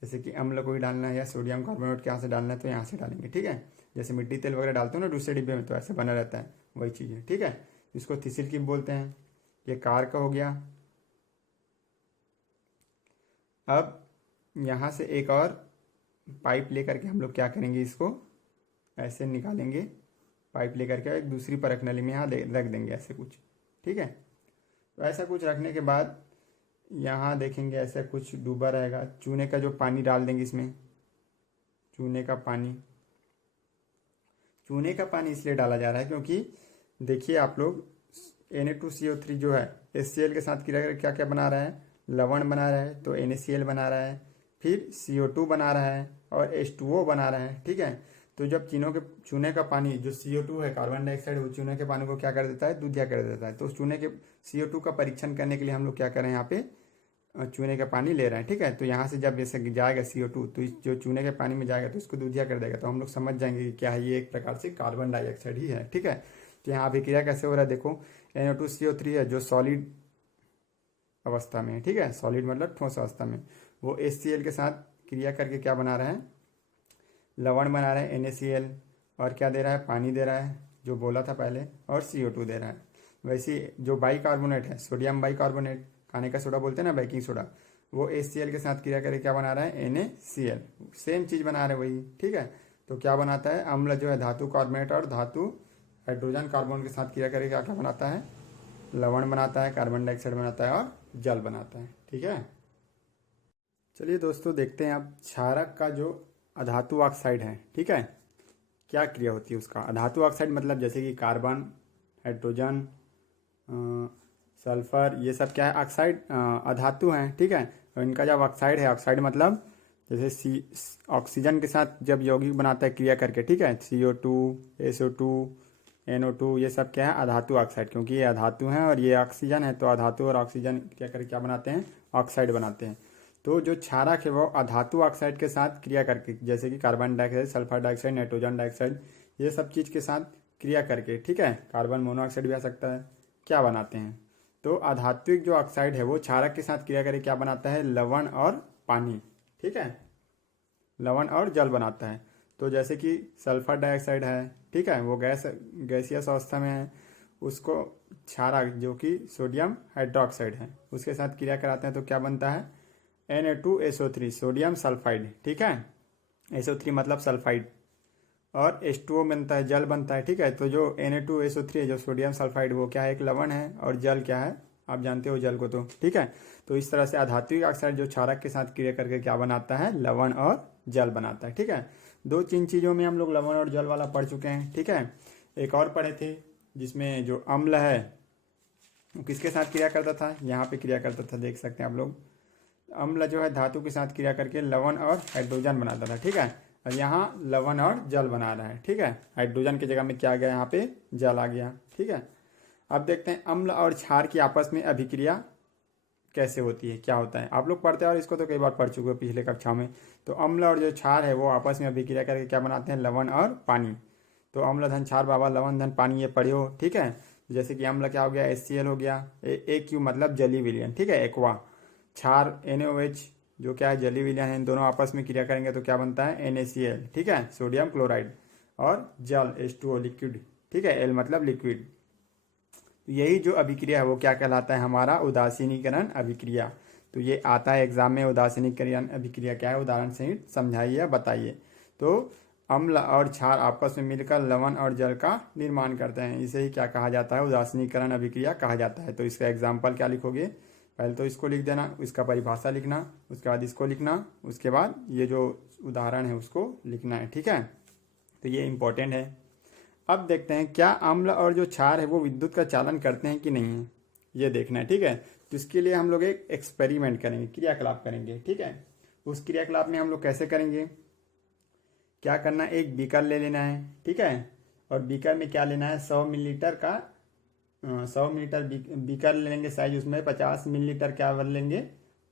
जैसे कि अम्ल को ही डालना है या सोडियम कार्बोनेट के यहाँ से डालना है तो यहाँ से डालेंगे, ठीक है। जैसे मिट्टी तेल वगैरह डालते हो ना दूसरे डिब्बे में, तो ऐसे बना रहता है, वही चीज़ है, ठीक है। इसको थिसिल की बोलते हैं। ये कार का हो गया। अब यहाँ से एक और पाइप लेकर के हम लोग क्या करेंगे? इसको ऐसे निकालेंगे, पाइप लेकर के एक दूसरी परख नली में यहाँ रख देंगे, ऐसे कुछ, ठीक है। तो ऐसा कुछ रखने के बाद यहाँ देखेंगे ऐसा कुछ डूबा रहेगा, चूने का जो पानी डाल देंगे इसमें, चूने का पानी। चूने का पानी इसलिए डाला जा रहा है क्योंकि देखिए आप लोग, Na2CO3 जो है HCl के साथ क्रिया करके क्या क्या बना रहा है? लवण बना रहा है, तो NaCl बना रहा है, फिर CO2 बना रहा है और H2O बना रहा है, ठीक है। तो जब चूने का पानी जो CO2 है, कार्बन डाइऑक्साइड, वो चूने के पानी को क्या कर देता है? दूधिया कर देता है। तो उस चूने के CO2 का परीक्षण करने के लिए हम लोग क्या करें? यहाँ पे चूने का पानी ले रहे हैं, ठीक है। तो यहाँ से जब जैसे जाएगा CO2, तो इस जो चूने के पानी में जाएगा तो इसको दूधिया कर देगा, तो हम लोग समझ जाएंगे कि क्या है, ये एक प्रकार से कार्बन डाइऑक्साइड ही है, ठीक है। तो यहाँ अभिक्रिया कैसे हो रहा है? देखो, NO2CO3 है जो सॉलिड अवस्था में है, ठीक है, सॉलिड मतलब ठोस अवस्था में, वो HCl के साथ क्रिया करके क्या बना रहा है? लवण बना रहा है, NaCl, और क्या दे रहा है? पानी दे रहा है, जो बोला था पहले, और CO2 दे रहा है। वैसे जो बाइकार्बोनेट है, सोडियम बाइकार्बोनेट, खाने का सोडा बोलते हैं ना, बेकिंग सोडा, वो HCl के साथ क्रिया करके क्या बना रहा है? NaCl, सेम चीज़ बना रहा है वही, ठीक है। तो क्या बनाता है? अम्ल जो है धातु कार्बोनेट और धातु हाइड्रोजन कार्बन के साथ क्रिया करके क्या क्या बनाता है, लवण बनाता है, कार्बन डाइऑक्साइड बनाता है और जल बनाता है। ठीक है, चलिए दोस्तों देखते हैं अब क्षारक का जो अधातु ऑक्साइड है, ठीक है, क्या क्रिया होती है उसका। अधातु ऑक्साइड मतलब जैसे कि कार्बन, हाइड्रोजन, सल्फर, ये सब क्या है, ऑक्साइड अधातु हैं। ठीक है, और इनका जब ऑक्साइड है, ऑक्साइड मतलब जैसे ऑक्सीजन के साथ जब यौगिक बनाता है क्रिया करके, ठीक है, CO2, SO2, NO2, ये सब क्या है, अधातु ऑक्साइड। क्योंकि ये अधातु हैं और ये ऑक्सीजन है, तो अधातु और ऑक्सीजन क्या करके क्या बनाते हैं, ऑक्साइड बनाते हैं। तो जो क्षारक है वो अधातु ऑक्साइड के साथ क्रिया करके, जैसे कि carbon dioxide, sulphur dioxide, nitrogen dioxide, ये सब चीज़ के साथ क्रिया करके, ठीक है, कार्बन मोनोऑक्साइड भी आ सकता है, क्या बनाते हैं। तो अधात्विक जो ऑक्साइड है वो क्षारक के साथ क्रिया करके क्या बनाता है, लवण और पानी, ठीक है, लवण और जल बनाता है। तो जैसे कि सल्फर डाइऑक्साइड है, ठीक है, वो गैसियस अवस्था में है, उसको क्षारक जो कि सोडियम हाइड्रोक्साइड है उसके साथ क्रिया कराते हैं तो क्या बनता है, Na2SO3, सोडियम सल्फाइड, ठीक है, SO3 मतलब सल्फाइड, और H2O बनता है, जल बनता है। ठीक है, तो जो Na2SO3 है, जो सोडियम सल्फाइड, वो क्या है, एक लवण है, और जल क्या है, आप जानते हो जल को, तो ठीक है। तो इस तरह से अधात्विक ऑक्साइड जो क्षारक के साथ क्रिया करके क्या बनाता है, लवण और जल बनाता है। ठीक है, दो तीन चीज़ों में हम लोग लवण और जल वाला पढ़ चुके हैं। ठीक है, एक और पढ़े थे जिसमें जो अम्ल है वो किसके साथ क्रिया करता था, यहाँ पे क्रिया करता था, देख सकते हैं आप लोग। अम्ल जो है धातु के साथ क्रिया करके लवण और हाइड्रोजन बनाता था। ठीक है, और यहाँ लवण और जल बना रहा है। ठीक है, हाइड्रोजन की जगह में क्या आ गया, यहाँ पे जल आ गया। ठीक है, अब देखते हैं अम्ल और क्षार की आपस में अभिक्रिया कैसे होती है, क्या होता है। आप लोग पढ़ते हैं और इसको तो कई बार पढ़ चुके हो पिछले कक्षा में। तो अम्ल और जो क्षार है वो आपस में अभिक्रिया करके क्या बनाते हैं, लवण और पानी। तो अम्ल धन क्षार बाबा लवण धन पानी, ये पढ़े हो। ठीक है, जैसे कि अम्ल क्या हो गया, HCl हो गया, AQ मतलब जली विलयन, ठीक है, एक्वा। क्षार NaOH जो क्या है, जली विलयन है, इन दोनों आपस में क्रिया करेंगे तो क्या बनता है, NaCl, ठीक है, सोडियम क्लोराइड, और जल H2O लिक्विड, ठीक है, L मतलब लिक्विड। यही जो अभिक्रिया है वो क्या कहलाता है, हमारा उदासीनीकरण अभिक्रिया। तो ये आता है एग्जाम में, उदासीनीकरण अभिक्रिया क्या है, उदाहरण सहित समझाइए, बताइए। तो अम्ल और क्षार आपस में मिलकर लवण और जल का निर्माण करते हैं, इसे ही क्या कहा जाता है, उदासीनीकरण अभिक्रिया कहा जाता है। तो इसका एग्जाम्पल क्या लिखोगे, पहले तो इसको लिख देना, इसका परिभाषा लिखना, उसके बाद इसको लिखना, उसके बाद ये जो उदाहरण है उसको लिखना है। ठीक है, तो ये इंपॉर्टेंट है। अब देखते हैं क्या अम्ल और जो क्षार है वो विद्युत का चालन करते हैं कि नहीं है, ये देखना है। ठीक है, तो इसके लिए हम लोग एक एक्सपेरिमेंट करेंगे, क्रियाकलाप करेंगे। ठीक है, उस क्रियाकलाप में हम लोग कैसे करेंगे, क्या करना है, एक बीकर ले लेना है। ठीक है, और बीकर में क्या लेना है, 100 मिलीलीटर का 100 मिलीलीटर बीकर ले लेंगे साइज, उसमें 50 मिलीलीटर क्या भर लेंगे,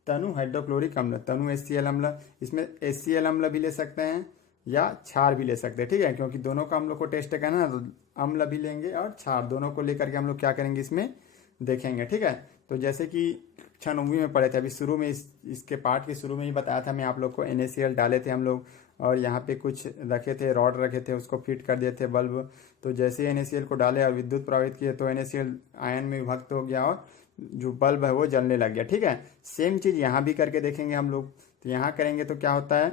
तनु हाइड्रोक्लोरिक अम्ल, तनु HCl अम्ल। इसमें HCl अम्ल भी ले सकते हैं या क्षार भी ले सकते हैं। ठीक है, क्योंकि दोनों का हम लोग को टेस्ट करना है, तो अम्ल भी लेंगे और क्षार, दोनों को लेकर के हम लोग क्या करेंगे, इसमें देखेंगे। ठीक है, तो जैसे कि कक्षा 9वीं में पढ़े थे, अभी शुरू में इसके पार्ट के शुरू में ही बताया था मैं आप लोग को, NaCl डाले थे हम लोग, और यहाँ पे कुछ रखे थे, रॉड रखे थे, उसको फिट कर दिए थे बल्ब। तो जैसे NaCl को डाले और विद्युत प्रवाहित किए तो NaCl आयन में विभक्त हो गया और जो बल्ब है वो जलने लग गया। ठीक है, सेम चीज़ यहाँ भी करके देखेंगे हम लोग। तो यहाँ करेंगे तो क्या होता है,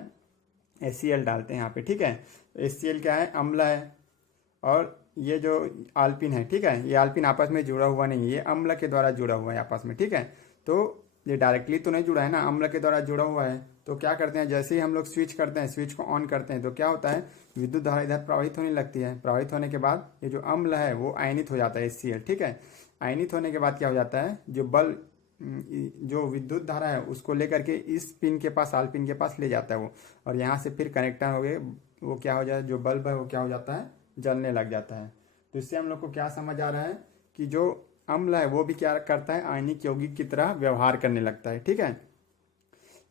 HCl डालते हैं यहाँ पे। ठीक है, HCl क्या है, अम्ल है, और ये जो आल्पिन है, ठीक है, ये आल्पिन आपस में जुड़ा हुआ नहीं है, ये अम्ल के द्वारा जुड़ा हुआ है आपस में। ठीक है, तो ये डायरेक्टली तो नहीं जुड़ा है ना, अम्ल के द्वारा जुड़ा हुआ है। तो क्या करते हैं, जैसे ही हम लोग स्विच करते हैं, स्विच को ऑन करते हैं, तो क्या होता है, विद्युत धारा इधर प्रवाहित होने लगती है। प्रवाहित होने के बाद ये जो अम्ल है वो आयनित हो जाता है, HCl। ठीक है, आयनित होने के बाद क्या हो जाता है, जो बल्ब जो विद्युत धारा है उसको लेकर के इस पिन के पास, आल पिन के पास ले जाता है वो, और यहाँ से फिर कनेक्टर हो गए, वो क्या हो जाता है, जो बल्ब है वो क्या हो जाता है, जलने लग जाता है। तो इससे हम लोग को क्या समझ आ रहा है कि जो अम्ल है वो भी क्या करता है, आयनिक यौगिक की तरह व्यवहार करने लगता है। ठीक है,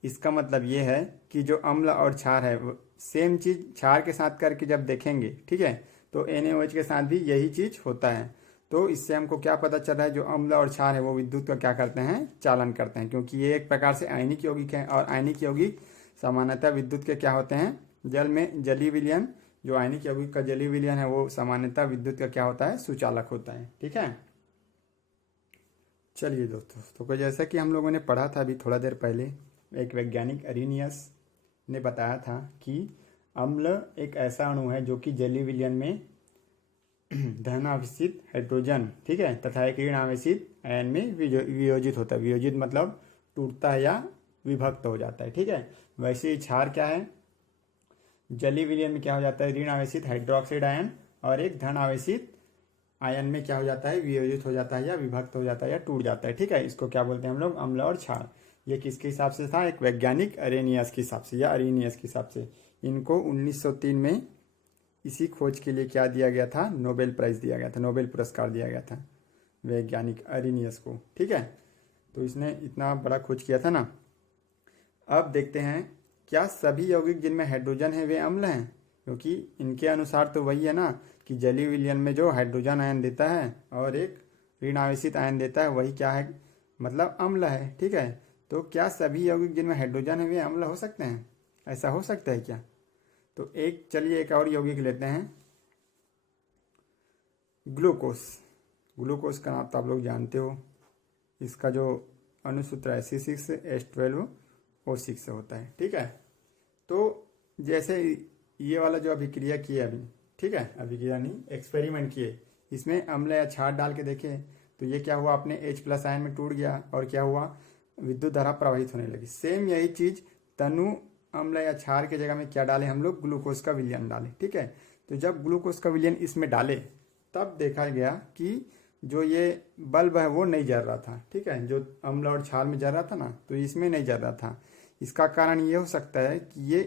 इसका मतलब ये है कि जो अम्ल और क्षार है वो सेम चीज़ क्षार के साथ करके जब देखेंगे, ठीक है, तो NaOH के साथ भी यही चीज़ होता है। तो इससे हमको क्या पता चल रहा है, जो अम्ल और क्षार है वो विद्युत का क्या करते हैं, चालन करते हैं, क्योंकि ये एक प्रकार से आयनिक यौगिक है, और आयनिक यौगिक सामान्यतः विद्युत के क्या होते हैं, जल में जलीय विलयन, जो आयनिक यौगिक का जलीय विलयन है वो सामान्यतः विद्युत का क्या होता है, सुचालक होता है। ठीक है, चलिए दोस्तों, तो जैसा कि हम लोगों ने पढ़ा था अभी थोड़ा देर पहले, एक वैज्ञानिक अरीनियस ने बताया था कि अम्ल एक ऐसा अणु है जो कि जलीय विलयन में धन आवेशित हाइड्रोजन, ठीक है, तथा एक ऋण आवेशित आयन में वियोजित होता है। वियोजित मतलब टूटता है या विभक्त हो जाता है, ठीक है। वैसे ही क्षार क्या है, जलीय विलयन में क्या हो जाता है, ऋण आवेशित हाइड्रोक्साइड आयन और एक धन आवेशित आयन में क्या हो जाता है, वियोजित हो जाता है या विभक्त हो जाता है या टूट जाता है, ठीक है। इसको क्या बोलते हैं हम लोग, अम्ल और क्षार। ये किसके हिसाब से था, एक वैज्ञानिक अरेनियस के हिसाब से या अरेनियस के हिसाब से। इनको 1903 में इसी खोज के लिए क्या दिया गया था, नोबेल प्राइज दिया गया था, नोबेल पुरस्कार दिया गया था वैज्ञानिक अरेनियस को, ठीक है। तो इसने इतना बड़ा खोज किया था ना। अब देखते हैं क्या सभी यौगिक जिनमें हाइड्रोजन है वे अम्ल हैं, क्योंकि इनके अनुसार तो वही है ना कि जलीय विलयन में जो हाइड्रोजन आयन देता है और एक ऋण आवेशित आयन देता है वही क्या है, मतलब अम्ल है, ठीक है। तो क्या सभी यौगिक जिनमें हाइड्रोजन है वे अम्ल हो सकते हैं, ऐसा हो सकता है क्या। तो चलिए एक और यौगिक लेते हैं, ग्लूकोस। ग्लूकोस का नाम तो आप लोग जानते हो, इसका जो अनुसूत्र है C6H12O6 होता है, ठीक है। तो जैसे ये वाला जो अभिक्रिया किए अभी, ठीक है, अभिक्रिया नहीं एक्सपेरिमेंट किए, इसमें अम्ल या क्षार डाल के देखे तो ये क्या हुआ, अपने H+ आयन में टूट गया और क्या हुआ, विद्युत धारा प्रवाहित होने लगी। सेम यही चीज तनु अम्ल या क्षार के जगह में क्या डाले हम लोग, ग्लूकोज का विलयन डाले, ठीक है। तो जब ग्लूकोज का विलयन इसमें डाले तब देखा गया कि जो ये बल्ब है वो नहीं जल रहा था, ठीक है। जो अम्ल और क्षार में जल रहा था ना, तो इसमें नहीं जल रहा था। इसका कारण ये हो सकता है कि ये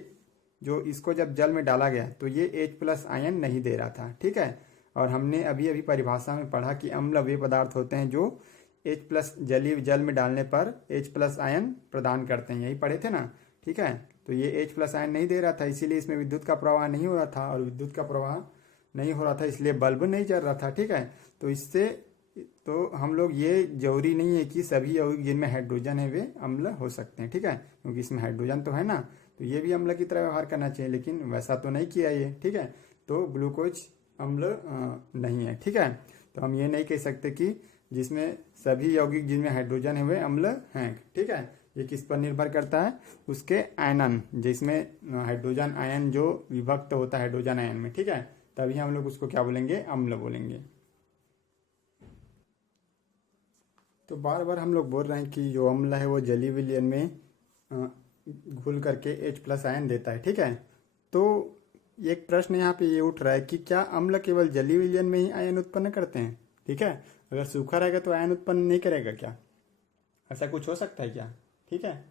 जो इसको जब जल में डाला गया तो ये H+ आयन नहीं दे रहा था, ठीक है। और हमने अभी अभी परिभाषा में पढ़ा कि अम्ल वे पदार्थ होते हैं जो H+ जलीय जल में डालने पर H+ आयन प्रदान करते हैं, यही पढ़े थे ना, ठीक है। तो ये H+ आयन नहीं दे रहा था, इसीलिए इसमें विद्युत का प्रवाह नहीं हो रहा था, और विद्युत का प्रवाह नहीं हो रहा था इसलिए बल्ब नहीं जल रहा था, ठीक है। तो इससे तो हम लोग ये जरूरी नहीं है कि सभी यौगिक जिनमें हाइड्रोजन है वे अम्ल हो सकते हैं, ठीक है, क्योंकि इसमें हाइड्रोजन तो है ना, तो ये भी अम्ल की तरह व्यवहार करना चाहिए, लेकिन वैसा तो नहीं किया ये, ठीक है। तो ग्लूकोज अम्ल नहीं है, ठीक है। तो हम ये नहीं कह सकते कि जिसमें सभी यौगिक जिनमें हाइड्रोजन है वे अम्ल हैं, ठीक है। ये किस पर निर्भर करता है, उसके आयनन, जिसमें हाइड्रोजन आयन जो विभक्त होता है हाइड्रोजन आयन में, ठीक है, तभी हम लोग उसको क्या बोलेंगे, अम्ल बोलेंगे। तो बार बार हम लोग बोल रहे हैं कि जो अम्ल है वो जलीय विलयन में घुल करके H+ आयन देता है, ठीक है। तो एक प्रश्न यहाँ पे ये उठ रहा है कि क्या अम्ल केवल जलीय विलयन में ही आयन उत्पन्न करते हैं, ठीक है। अगर सूखा रहेगा तो आयन उत्पन्न नहीं करेगा क्या, ऐसा कुछ हो सकता है क्या, ठीक है।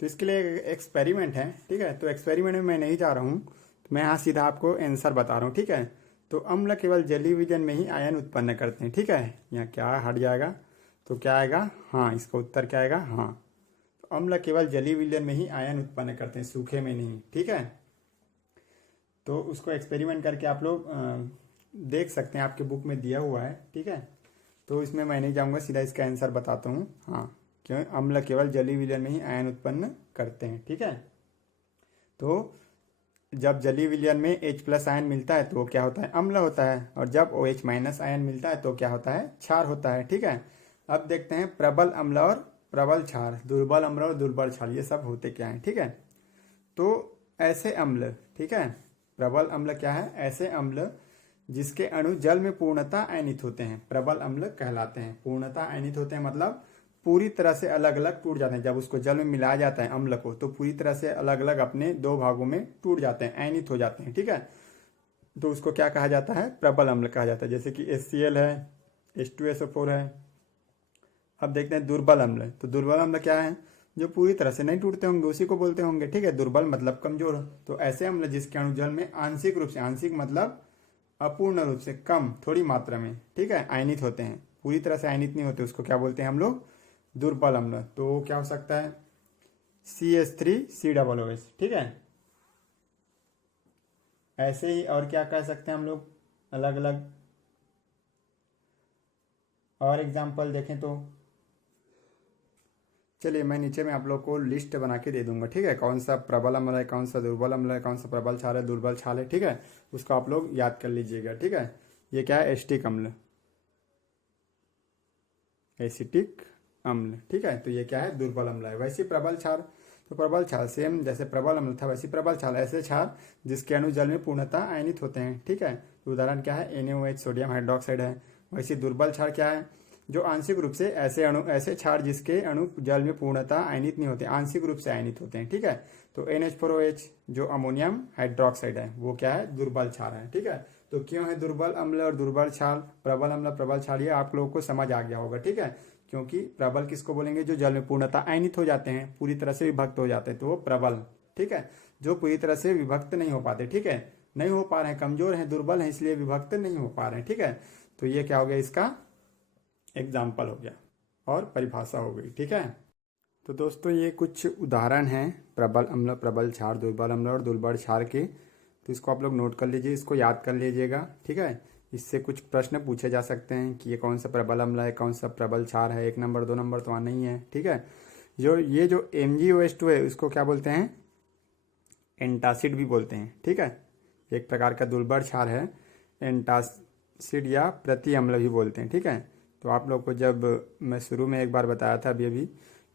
तो इसके लिए एक्सपेरिमेंट है, ठीक है। तो एक्सपेरिमेंट में मैं नहीं जा रहा हूँ, तो मैं यहाँ सीधा आपको आंसर बता रहा हूँ, ठीक है। तो अम्ल केवल जलीय विलयन में ही आयन उत्पन्न करते हैं, ठीक है। यहाँ क्या हट जाएगा, तो क्या आएगा, हाँ, इसका उत्तर क्या आएगा, हाँ। तो अम्ल केवल जलीय विलयन में ही आयन उत्पन्न करते हैं, सूखे में नहीं, ठीक है। तो उसको एक्सपेरिमेंट करके आप लोग देख सकते हैं, आपके बुक में दिया हुआ है, ठीक है। तो इसमें मैं नहीं जाऊँगा, सीधा इसका आंसर बताता हूँ, हाँ, क्यों अम्ल केवल जलीय विलयन में ही आयन उत्पन्न करते हैं, ठीक है। तो जब जलीय विलयन में H+ आयन मिलता है तो वो क्या होता है, अम्ल होता है, और जब OH- आयन मिलता है तो क्या होता है, क्षार होता है, ठीक है। अब देखते हैं प्रबल अम्ल और प्रबल क्षार, दुर्बल अम्ल और दुर्बल क्षार, ये सब होते क्या हैं, ठीक है। तो ऐसे अम्ल, ठीक है, प्रबल अम्ल क्या है, ऐसे अम्ल जिसके अणु जल में पूर्णतः आयनित होते हैं, प्रबल अम्ल कहलाते हैं। पूर्णतः आयनित होते हैं मतलब पूरी तरह से अलग अलग टूट जाते हैं, जब उसको जल में मिलाया जाता है अम्ल को तो पूरी तरह से अलग अलग अपने दो भागों में टूट जाते हैं, आयनित हो जाते हैं, ठीक है। तो उसको क्या कहा जाता है, प्रबल अम्ल कहा जाता है। जैसे कि HCl है, H2SO4 है। अब देखते हैं दुर्बल अम्ल। तो दुर्बल अम्ल क्या है, जो पूरी तरह से नहीं टूटते होंगे, उसी को बोलते होंगे, ठीक है। दुर्बल मतलब कमजोर। तो ऐसे अम्ल जिसके अणु जल में आंशिक रूप से, आंशिक मतलब अपूर्ण रूप से, कम, थोड़ी मात्रा में, ठीक है, आयनित होते हैं, पूरी तरह से आयनित नहीं होते, उसको क्या बोलते हैं हम लोग, दुर्बल अम्ल। तो क्या हो सकता है, CH3COOH, ठीक है। ऐसे ही और क्या कह सकते हैं हम लोग, अलग अलग और एग्जाम्पल देखें तो चलिए मैं नीचे में आप लोग को लिस्ट बना के दे दूंगा, ठीक है। कौन सा प्रबल अम्ल है, कौन सा दुर्बल अम्ल है, कौन सा प्रबल क्षार है, दुर्बल क्षार है, ठीक है। उसको आप लोग याद कर लीजिएगा, ठीक है। ये क्या है, एसिटिक अम्ल, एसिटिक अम्ल, ठीक है। तो ये क्या है, दुर्बल अम्ल है। वैसे प्रबल क्षार, तो प्रबल क्षार सेम जैसे प्रबल अम्ल था वैसी प्रबल क्षार, ऐसे क्षार जिसके अणु जल में पूर्णतः आयनित होते हैं। ठीक है, तो उदाहरण क्या है, NaOH सोडियम हाइड्रोक्साइड है। वैसे दुर्बल क्षार क्या है, जो आंशिक रूप से ऐसे क्षार जिसके अणु जल में पूर्णतः आयनित नहीं होते, आंशिक रूप से आयनित होते हैं। ठीक है, तो NH4OH जो अमोनियम हाइड्रोक्साइड है वो क्या है, दुर्बल क्षार है। ठीक है, तो क्यों है दुर्बल अम्ल और दुर्बल क्षार, प्रबल अम्ल प्रबल क्षार, ये आप लोगों को समझ आ गया होगा। ठीक है, क्योंकि प्रबल किसको बोलेंगे, जो जल में पूर्णतः आयनित हो जाते हैं, पूरी तरह से विभक्त हो जाते हैं, तो वो प्रबल। ठीक है, जो पूरी तरह से विभक्त नहीं हो पाते, ठीक है, नहीं हो पा रहे हैं, कमजोर हैं, दुर्बल हैं, इसलिए विभक्त नहीं हो पा रहे हैं। ठीक है, तो ये क्या हो गया, इसका एग्जाम्पल हो गया और परिभाषा हो गई। ठीक है, तो दोस्तों ये कुछ उदाहरण हैं प्रबल अम्ल प्रबल क्षार दुर्बल अम्ल और दुर्बल क्षार के, तो इसको आप लोग नोट कर लीजिए, इसको याद कर लीजिएगा। ठीक है, इससे कुछ प्रश्न पूछे जा सकते हैं कि ये कौन सा प्रबल अम्ल है, कौन सा प्रबल क्षार है, 1 नंबर 2 नंबर तो आना ही है। ठीक है, जो MgOH2 है उसको क्या बोलते हैं, एंटासिड भी बोलते हैं। ठीक है, एक प्रकार का दुर्बल क्षार है, एंटासिड या प्रति अम्ल भी बोलते हैं। ठीक है, तो आप लोग को जब मैं शुरू में एक बार बताया था अभी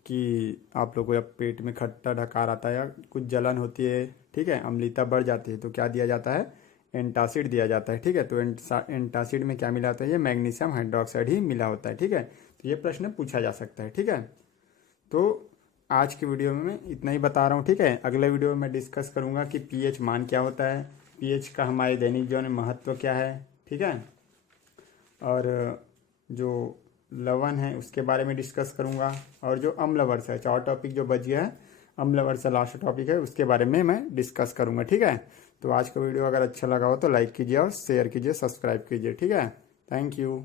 कि आप लोग को जब पेट में खट्टा ढकार आता है या कुछ जलन होती है, ठीक है, अम्लता बढ़ जाती है, तो क्या दिया जाता है, एंटासिड दिया जाता है। ठीक है, तो एंटासिड में क्या मिला होता है, ये मैग्नीशियम हाइड्रोक्साइड ही मिला होता है। ठीक है, तो ये प्रश्न पूछा जा सकता है। ठीक है, तो आज की वीडियो में मैं इतना ही बता रहा हूँ। ठीक है, अगले वीडियो में मैं डिस्कस करूँगा कि pH मान क्या होता है, pH का हमारे दैनिक जीवन में महत्व क्या है। ठीक है, और जो लवण है उसके बारे में डिस्कस करूँगा, और जो अम्ल वर्ष है, 4 टॉपिक जो बच गया है, अम्ल वर्ष लास्ट टॉपिक है, उसके बारे में मैं डिस्कस करूँगा। ठीक है, तो आज का वीडियो अगर अच्छा लगा हो तो लाइक कीजिए और शेयर कीजिए, सब्सक्राइब कीजिए। ठीक है, थैंक यू।